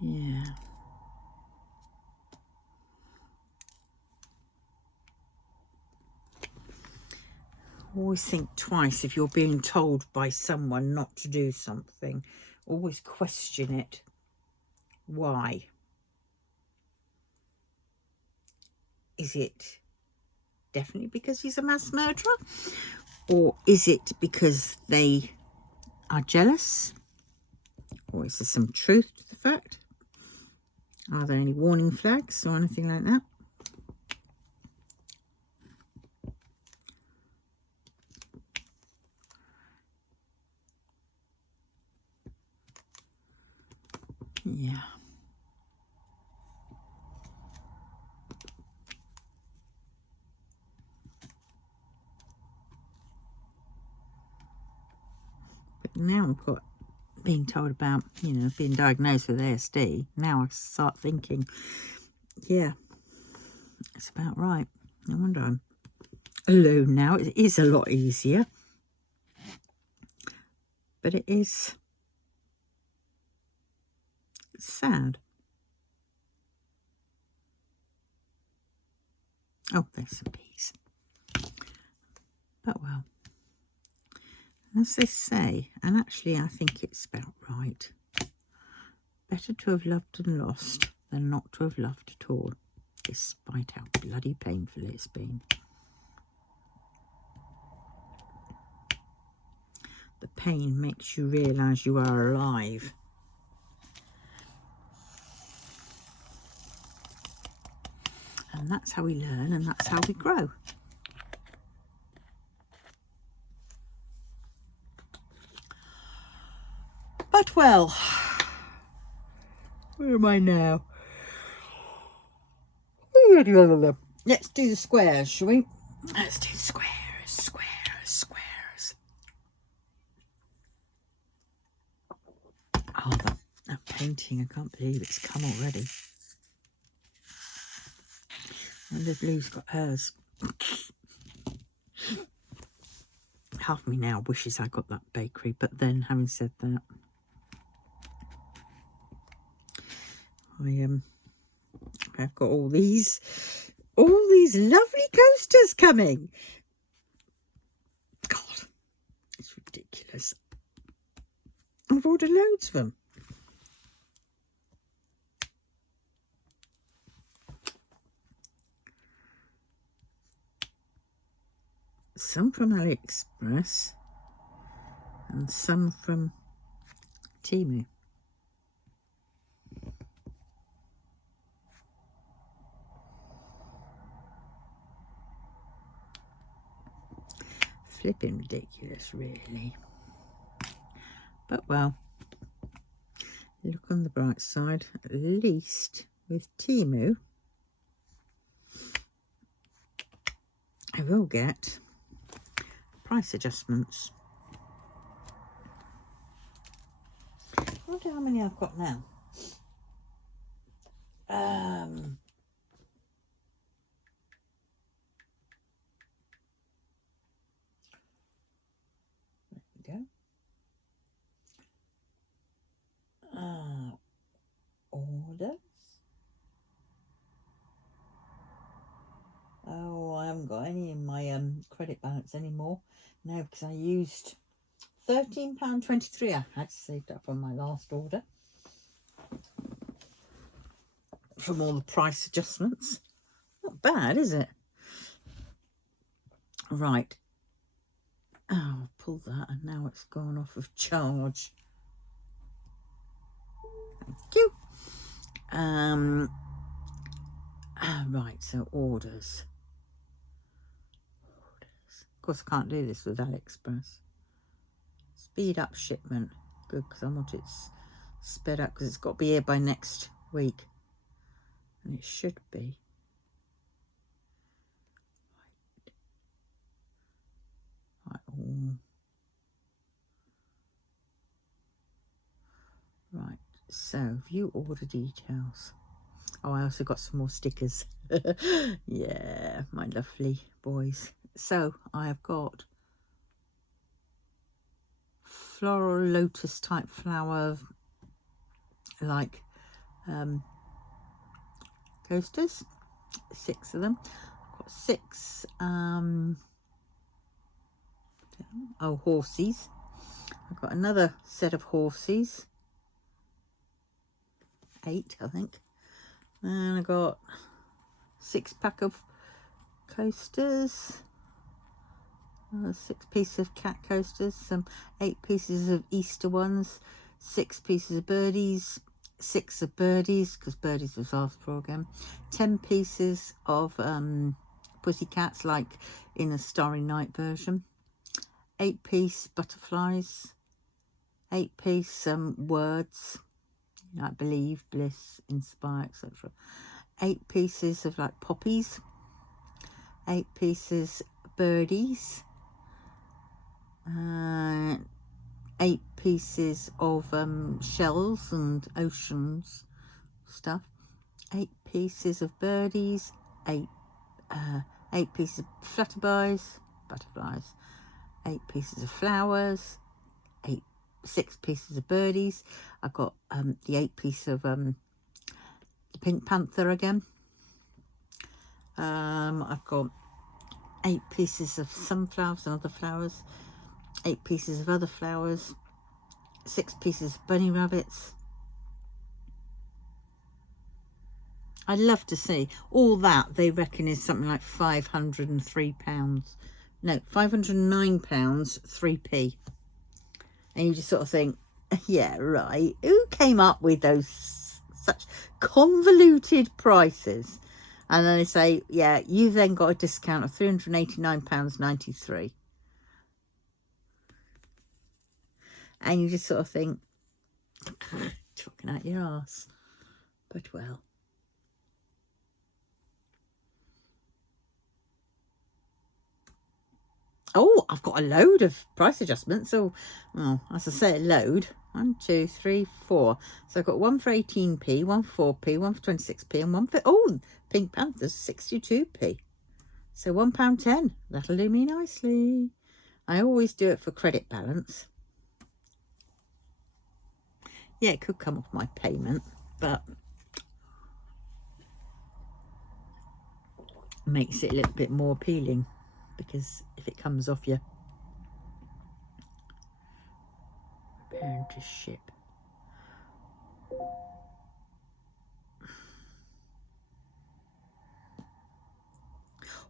yeah. Always think twice if you're being told by someone not to do something. Always question it. Why? Is it definitely because he's a mass murderer? Or is it because they are jealous? Or is there some truth to the fact? Are there any warning flags or anything like that? Yeah. But now I've got being told about, you know, being diagnosed with ASD. Now I start thinking, yeah, it's about right. No wonder I'm alone now. It is a lot easier. But it's sad. Oh, there's some peas. But well, as they say, and actually I think it's about right. Better to have loved and lost than not to have loved at all, despite how bloody painful it's been. The pain makes you realise you are alive. And that's how we learn, and that's how we grow. But well, where am I now? Let's do the squares, shall we? Let's do squares. Oh, that painting, I can't believe it's come already. I wonder if Lou's got hers. Half me now wishes I got that bakery, but then having said that, I've got all these lovely coasters coming. God, it's ridiculous. I've ordered loads of them. Some from AliExpress and some from Temu. Flipping ridiculous, really. But well, look on the bright side, at least with Temu, I will get price adjustments. I wonder how many I've got now. There we go. Orders. Oh, I haven't got any in my credit balance anymore. No, because I used £13.23 I had saved up on my last order from all the price adjustments. Not bad, is it? Right. Oh, pull that, and now it's gone off of charge. Thank you. Right, so orders. Of course, I can't do this with AliExpress. Speed up shipment. Good, because I want it sped up, because it's got to be here by next week. And it should be. Right, so view order details. Oh, I also got some more stickers. Yeah, my lovely boys. So I have got floral lotus type flower, like coasters, 6 of them. I've got 6 horsies. I've got another set of horsies, 8 I think, and I got 6 pack of coasters, 6 pieces of cat coasters, some 8 pieces of Easter ones, 6 pieces of birdies, 6 of birdies, because birdies was asked for again, 10 pieces of pussycats, like in a Starry Night version, 8 piece butterflies, 8 piece words, like believe, bliss, inspire, etc. 8 pieces of like poppies, 8 pieces birdies, 8 pieces of shells and oceans stuff, 8 pieces of birdies, 8 pieces of flutterbys, butterflies, 8 pieces of flowers, 6 pieces of birdies. I've got the 8 piece of the Pink Panther again. I've got 8 pieces of sunflowers and other flowers, 8 pieces of other flowers, 6 pieces of bunny rabbits. I'd love to see all that. They reckon is something like £503. No, £509, 3p. And you just sort of think, yeah, right. Who came up with those such convoluted prices? And then they say, yeah, you've then got a discount of £389.93. And you just sort of think, talking out your arse. But well. Oh, I've got a load of price adjustments. So, well, as I say, a load. 1, 2, 3, 4. So I've got one for 18p, one for 4p, one for 26p, and one for, oh, Pink Panther's 62p. So £1.10. That'll do me nicely. I always do it for credit balance. Yeah, it could come off my payment, but makes it a little bit more appealing, because if it comes off your preparing to ship.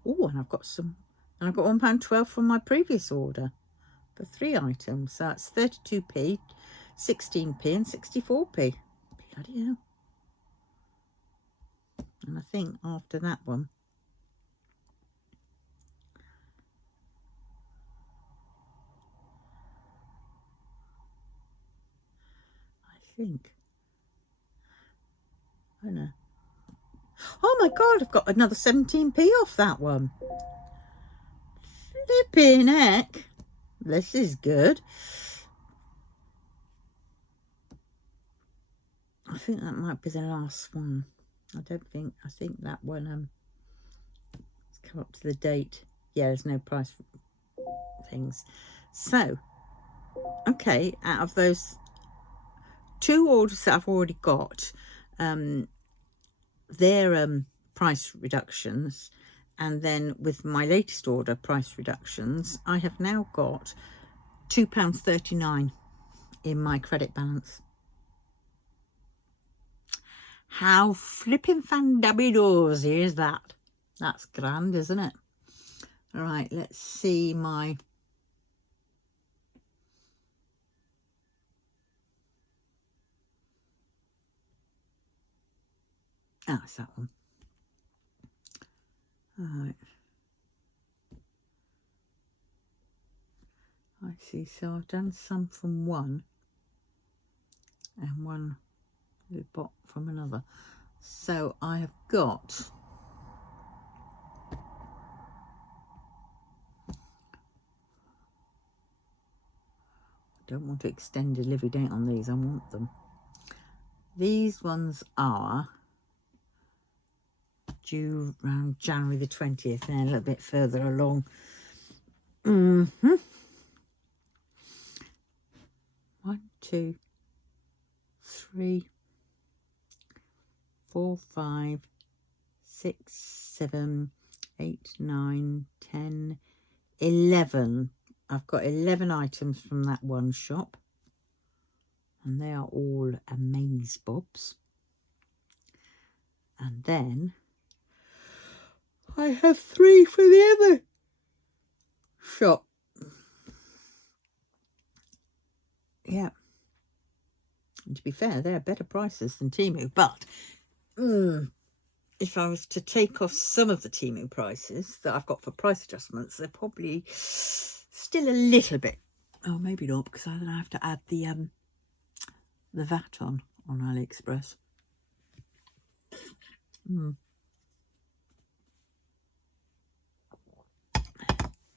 Oh, and I've got £1.12 from my previous order for 3 items. So that's 32p, 16p, and 64p. Bloody hell. And I think after that one, oh no. Oh my God, I've got another 17p off that one. Flipping heck. This is good. I think that might be the last one. I think that one it's come up to the date. Yeah, there's no price for things. So, okay, out of those 2 orders that I've already got, their price reductions, and then with my latest order price reductions, I have now got £2.39 in my credit balance. How flipping fandabulous is that? That's grand, isn't it? All right, let's see my... Ah, it's that one. All right. I see. So I've done some from one and one bot from another. So I have got... Don't want to extend delivery date on these. I want them. These ones are due around January the 20th. They're a little bit further along. 1, 2, 3, 4, 5, 6, 7, 8, 9, 10, 11. I've got 11 items from that one shop, and they are all Amaze Bobs. And then I have 3 for the other shop. Yeah. And to be fair, they're better prices than Temu, but if I was to take off some of the Temu prices that I've got for price adjustments, they're probably still a little bit. Oh, maybe not, because I then have to add the VAT on AliExpress.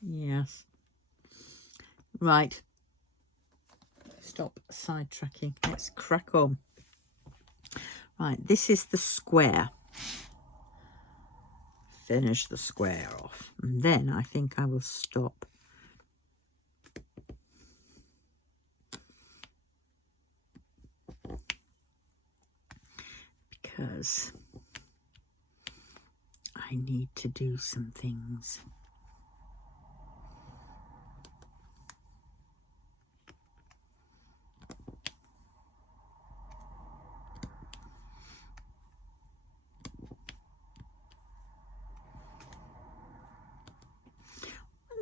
Yes. Right. Stop sidetracking. Let's crack on. Right, this is the square. Finish the square off. And then I think I will stop. Because I need to do some things.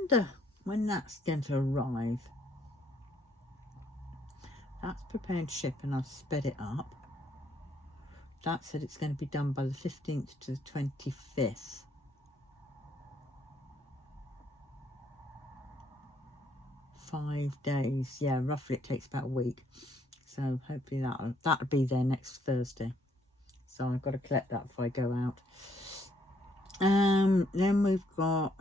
Wonder when that's going to arrive. That's prepared ship and I've sped it up. That said it's going to be done by the 15th to the 25th. Five days. Yeah, roughly it takes about a week. So hopefully that'll be there next Thursday. So I've got to collect that before I go out. Then we've got...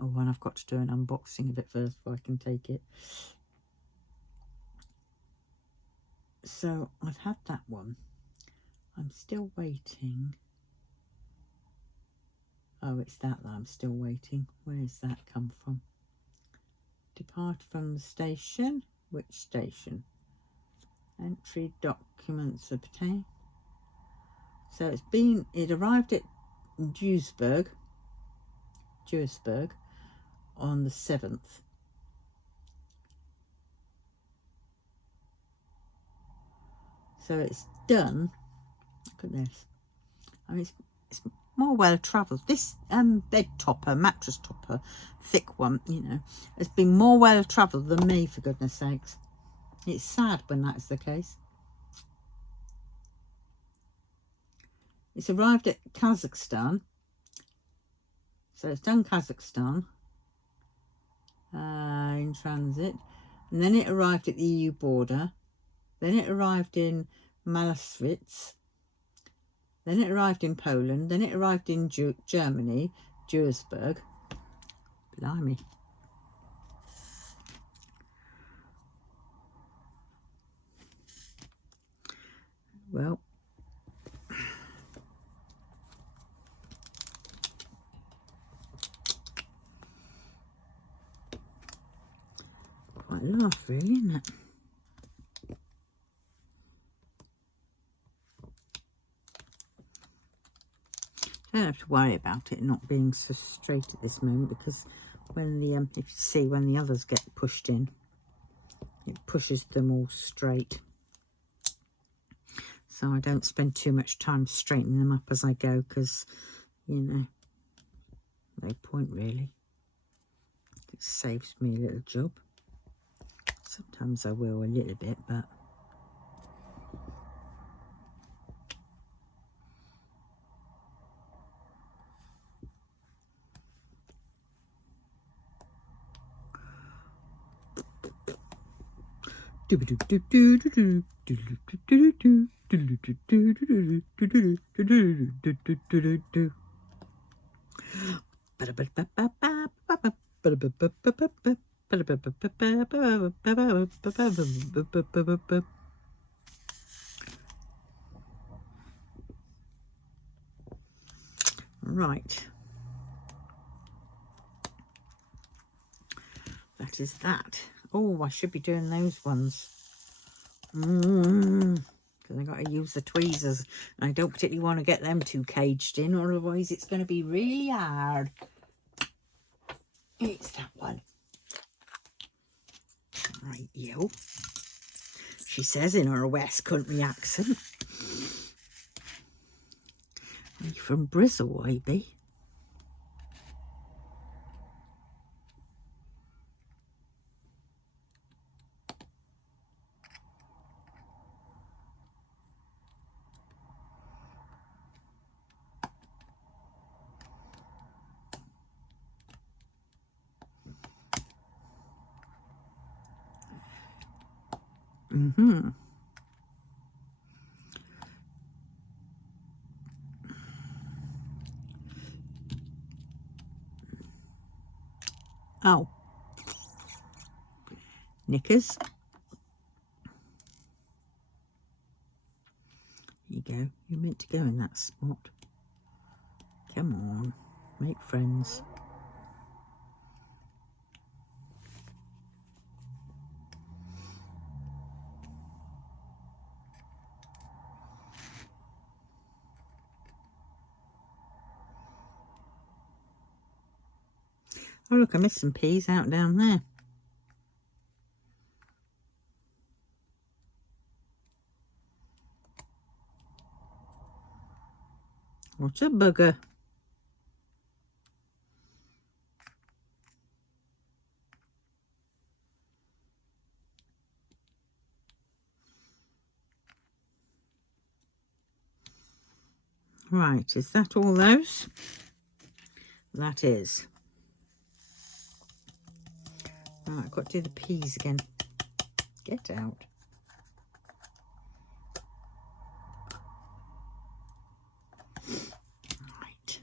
Oh, and I've got to do an unboxing of it first before I can take it. So I've had that one. I'm still waiting. Oh, it's that I'm still waiting. Where's that come from? Depart from the station. Which station? Entry documents obtained. So it arrived at Duisburg on the 7th. So it's done. Look at this. I mean, it's more well travelled. This bed topper, mattress topper, thick one, you know, has been more well travelled than me, for goodness sakes. It's sad when that's the case. It's arrived at Kazakhstan. So it's done Kazakhstan in transit. And then it arrived at the EU border. Then it arrived in Maloswitz. Then it arrived in Poland. Then it arrived in Germany, Duisburg. Blimey. Well, quite a lot, really, isn't it? I don't have to worry about it not being so straight at this moment, because when the if you see when the others get pushed in, it pushes them all straight. So I don't spend too much time straightening them up as I go, because, you know, no point really. saves me a little job. Sometimes I will a little bit, but right. That is that. Oh, I should be doing those ones. Because I got to use the tweezers. And I don't particularly want to get them too caged in, or otherwise it's going to be really hard. It's that one. Right, yo. She says in her West Country accent. Are you from Bristol, I be? Oh. Knickers. Here you go. You're meant to go in that spot. Come on. Make friends. Oh, look, I missed some peas out down there. What a bugger. Right, is that all those? That is. Right, I've got to do the peas again. Get out. Right.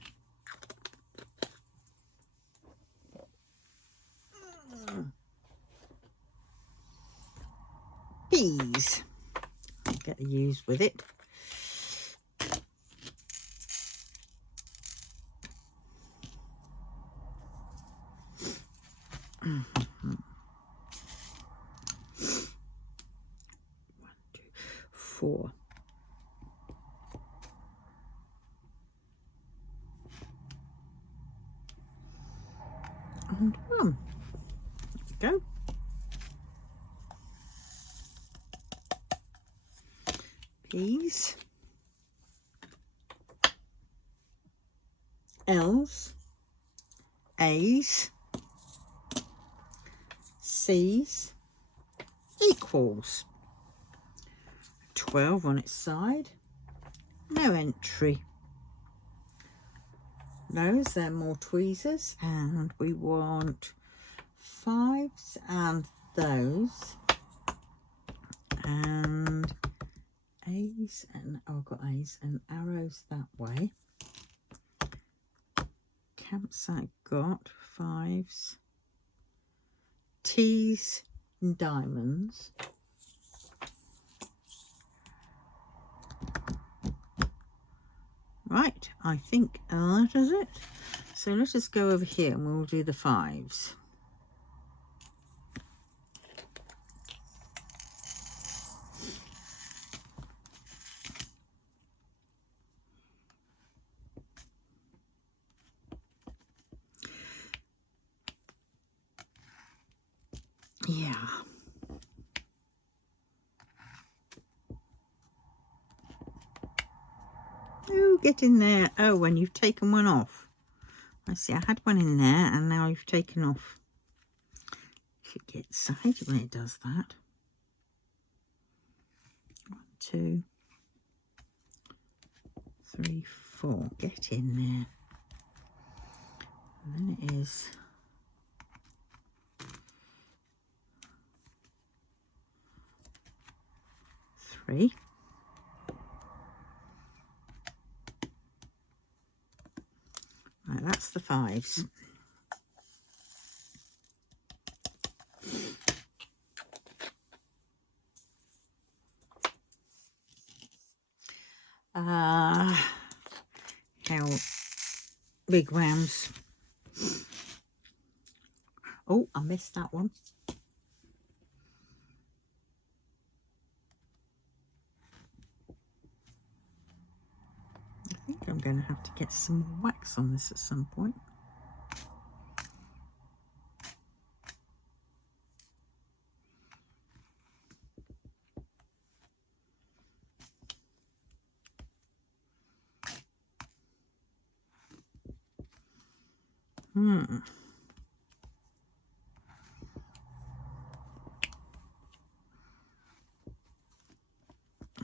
Peas. I'll get the used with it. Four. And one. There we go. Peas. L's. A's. C's. Equals. 12 on its side. No entry. Those, they're more tweezers, and we want 5s and those, and A's, and oh, I've got A's and arrows that way. Campsite got 5s, T's and diamonds. Right, I think that is it. So let us go over here and we'll do the 5s. Yeah. Oh, get in there. Oh, when you've taken one off. I see, I had one in there and now you've taken off. It gets side when it does that. 1, 2, 3, 4. Get in there. And then it is 3. Right, that's the 5s. How big whams. Oh, I missed that one. I think I'm going to have to get some more wax on this at some point.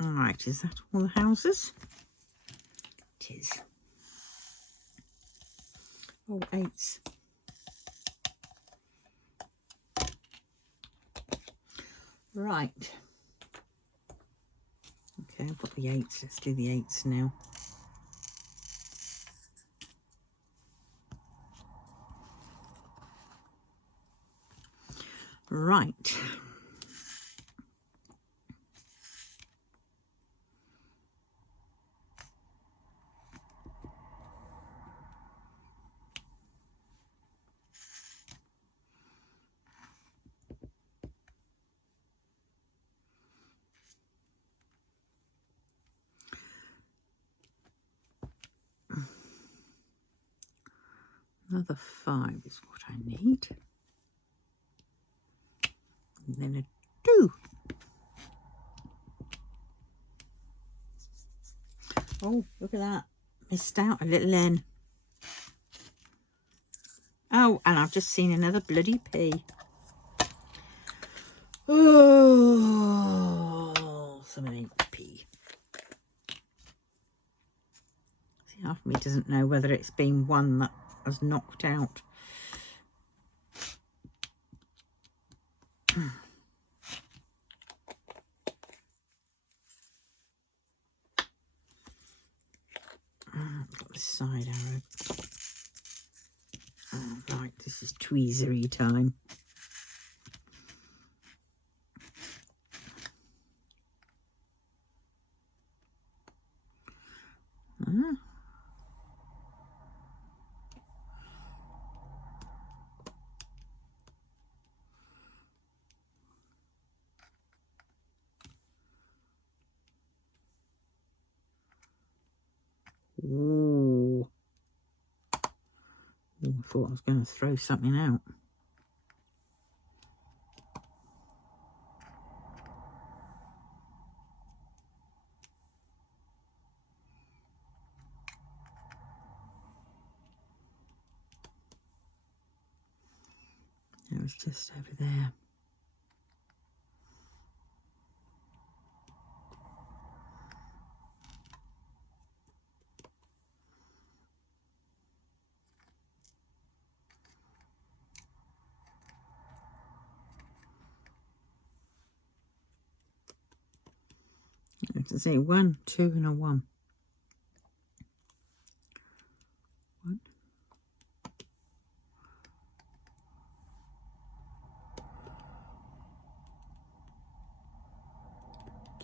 All right, is that all the houses? It is. Oh, 8s. Right. Okay, I've got the 8s. Let's do the 8s now. Right. Another 5 is what I need. And then a 2. Oh, look at that. Missed out a little N. Oh, and I've just seen another bloody P. Oh, something ain't P. See, half of me doesn't know whether it's been one that was knocked out. Got the side arrow. Oh, right, this is tweezery time. Ooh. I thought I was going to throw something out. It was just over there. To see 1, 2 and a 1. 1.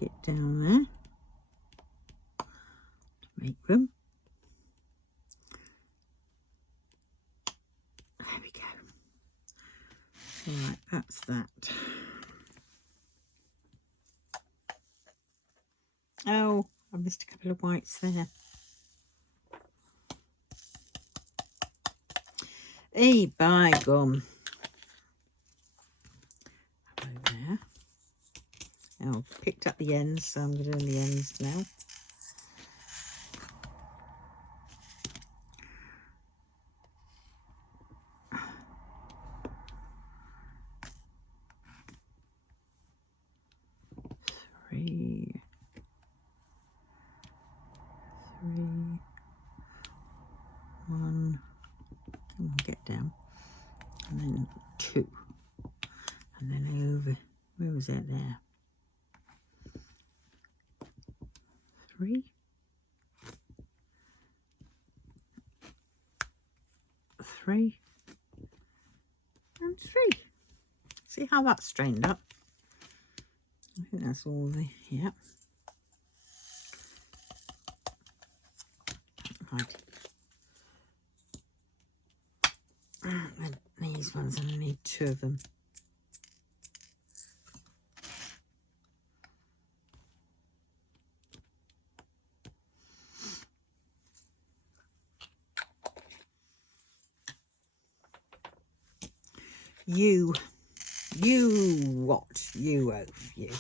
Get down there. Make room. There we go. Right, that's that. Oh, I missed a couple of whites there. Hey, by gum. Over there. Oh, picked up the ends, so I'm doing the ends now. 3, 1, come on, get down, and then 2, and then over, where was that there, 3, 3, and 3. See how that's strained up? I think that's all the, yeah. Right. And these ones, I need 2 of them. You what? You oaf, you.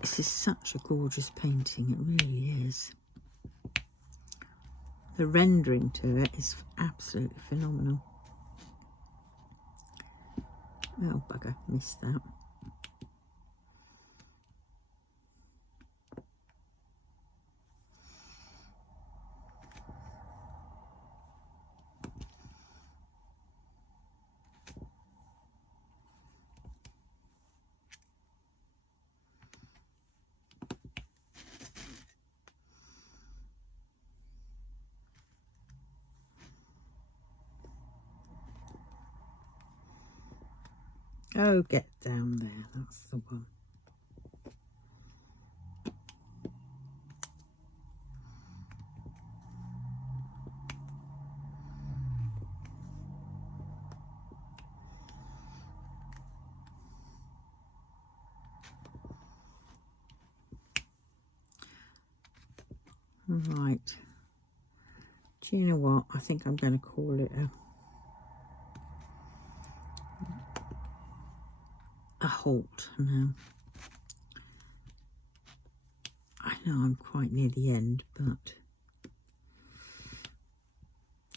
This is such a gorgeous painting, it really is. The rendering to it is absolutely phenomenal. Oh bugger, missed that. Oh, get down there, that's the one. Right. Do you know what? I think I'm going to call it a halt now. I know I'm quite near the end, but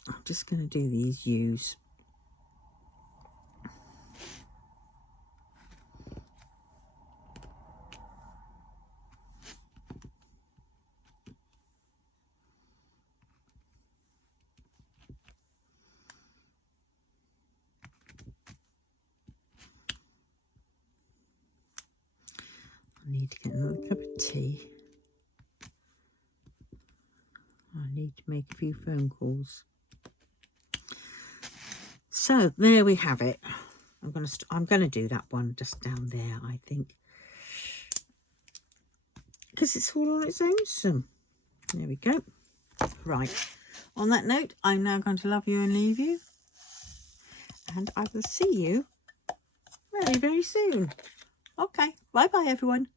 I'm just going to do these U's. I need to get another cup of tea. I need to make a few phone calls. So there we have it. I'm gonna do that one just down there, I think, because it's all on its own. So there we go. Right. On that note, I'm now going to love you and leave you, and I will see you very, very soon. Okay. Bye bye, everyone.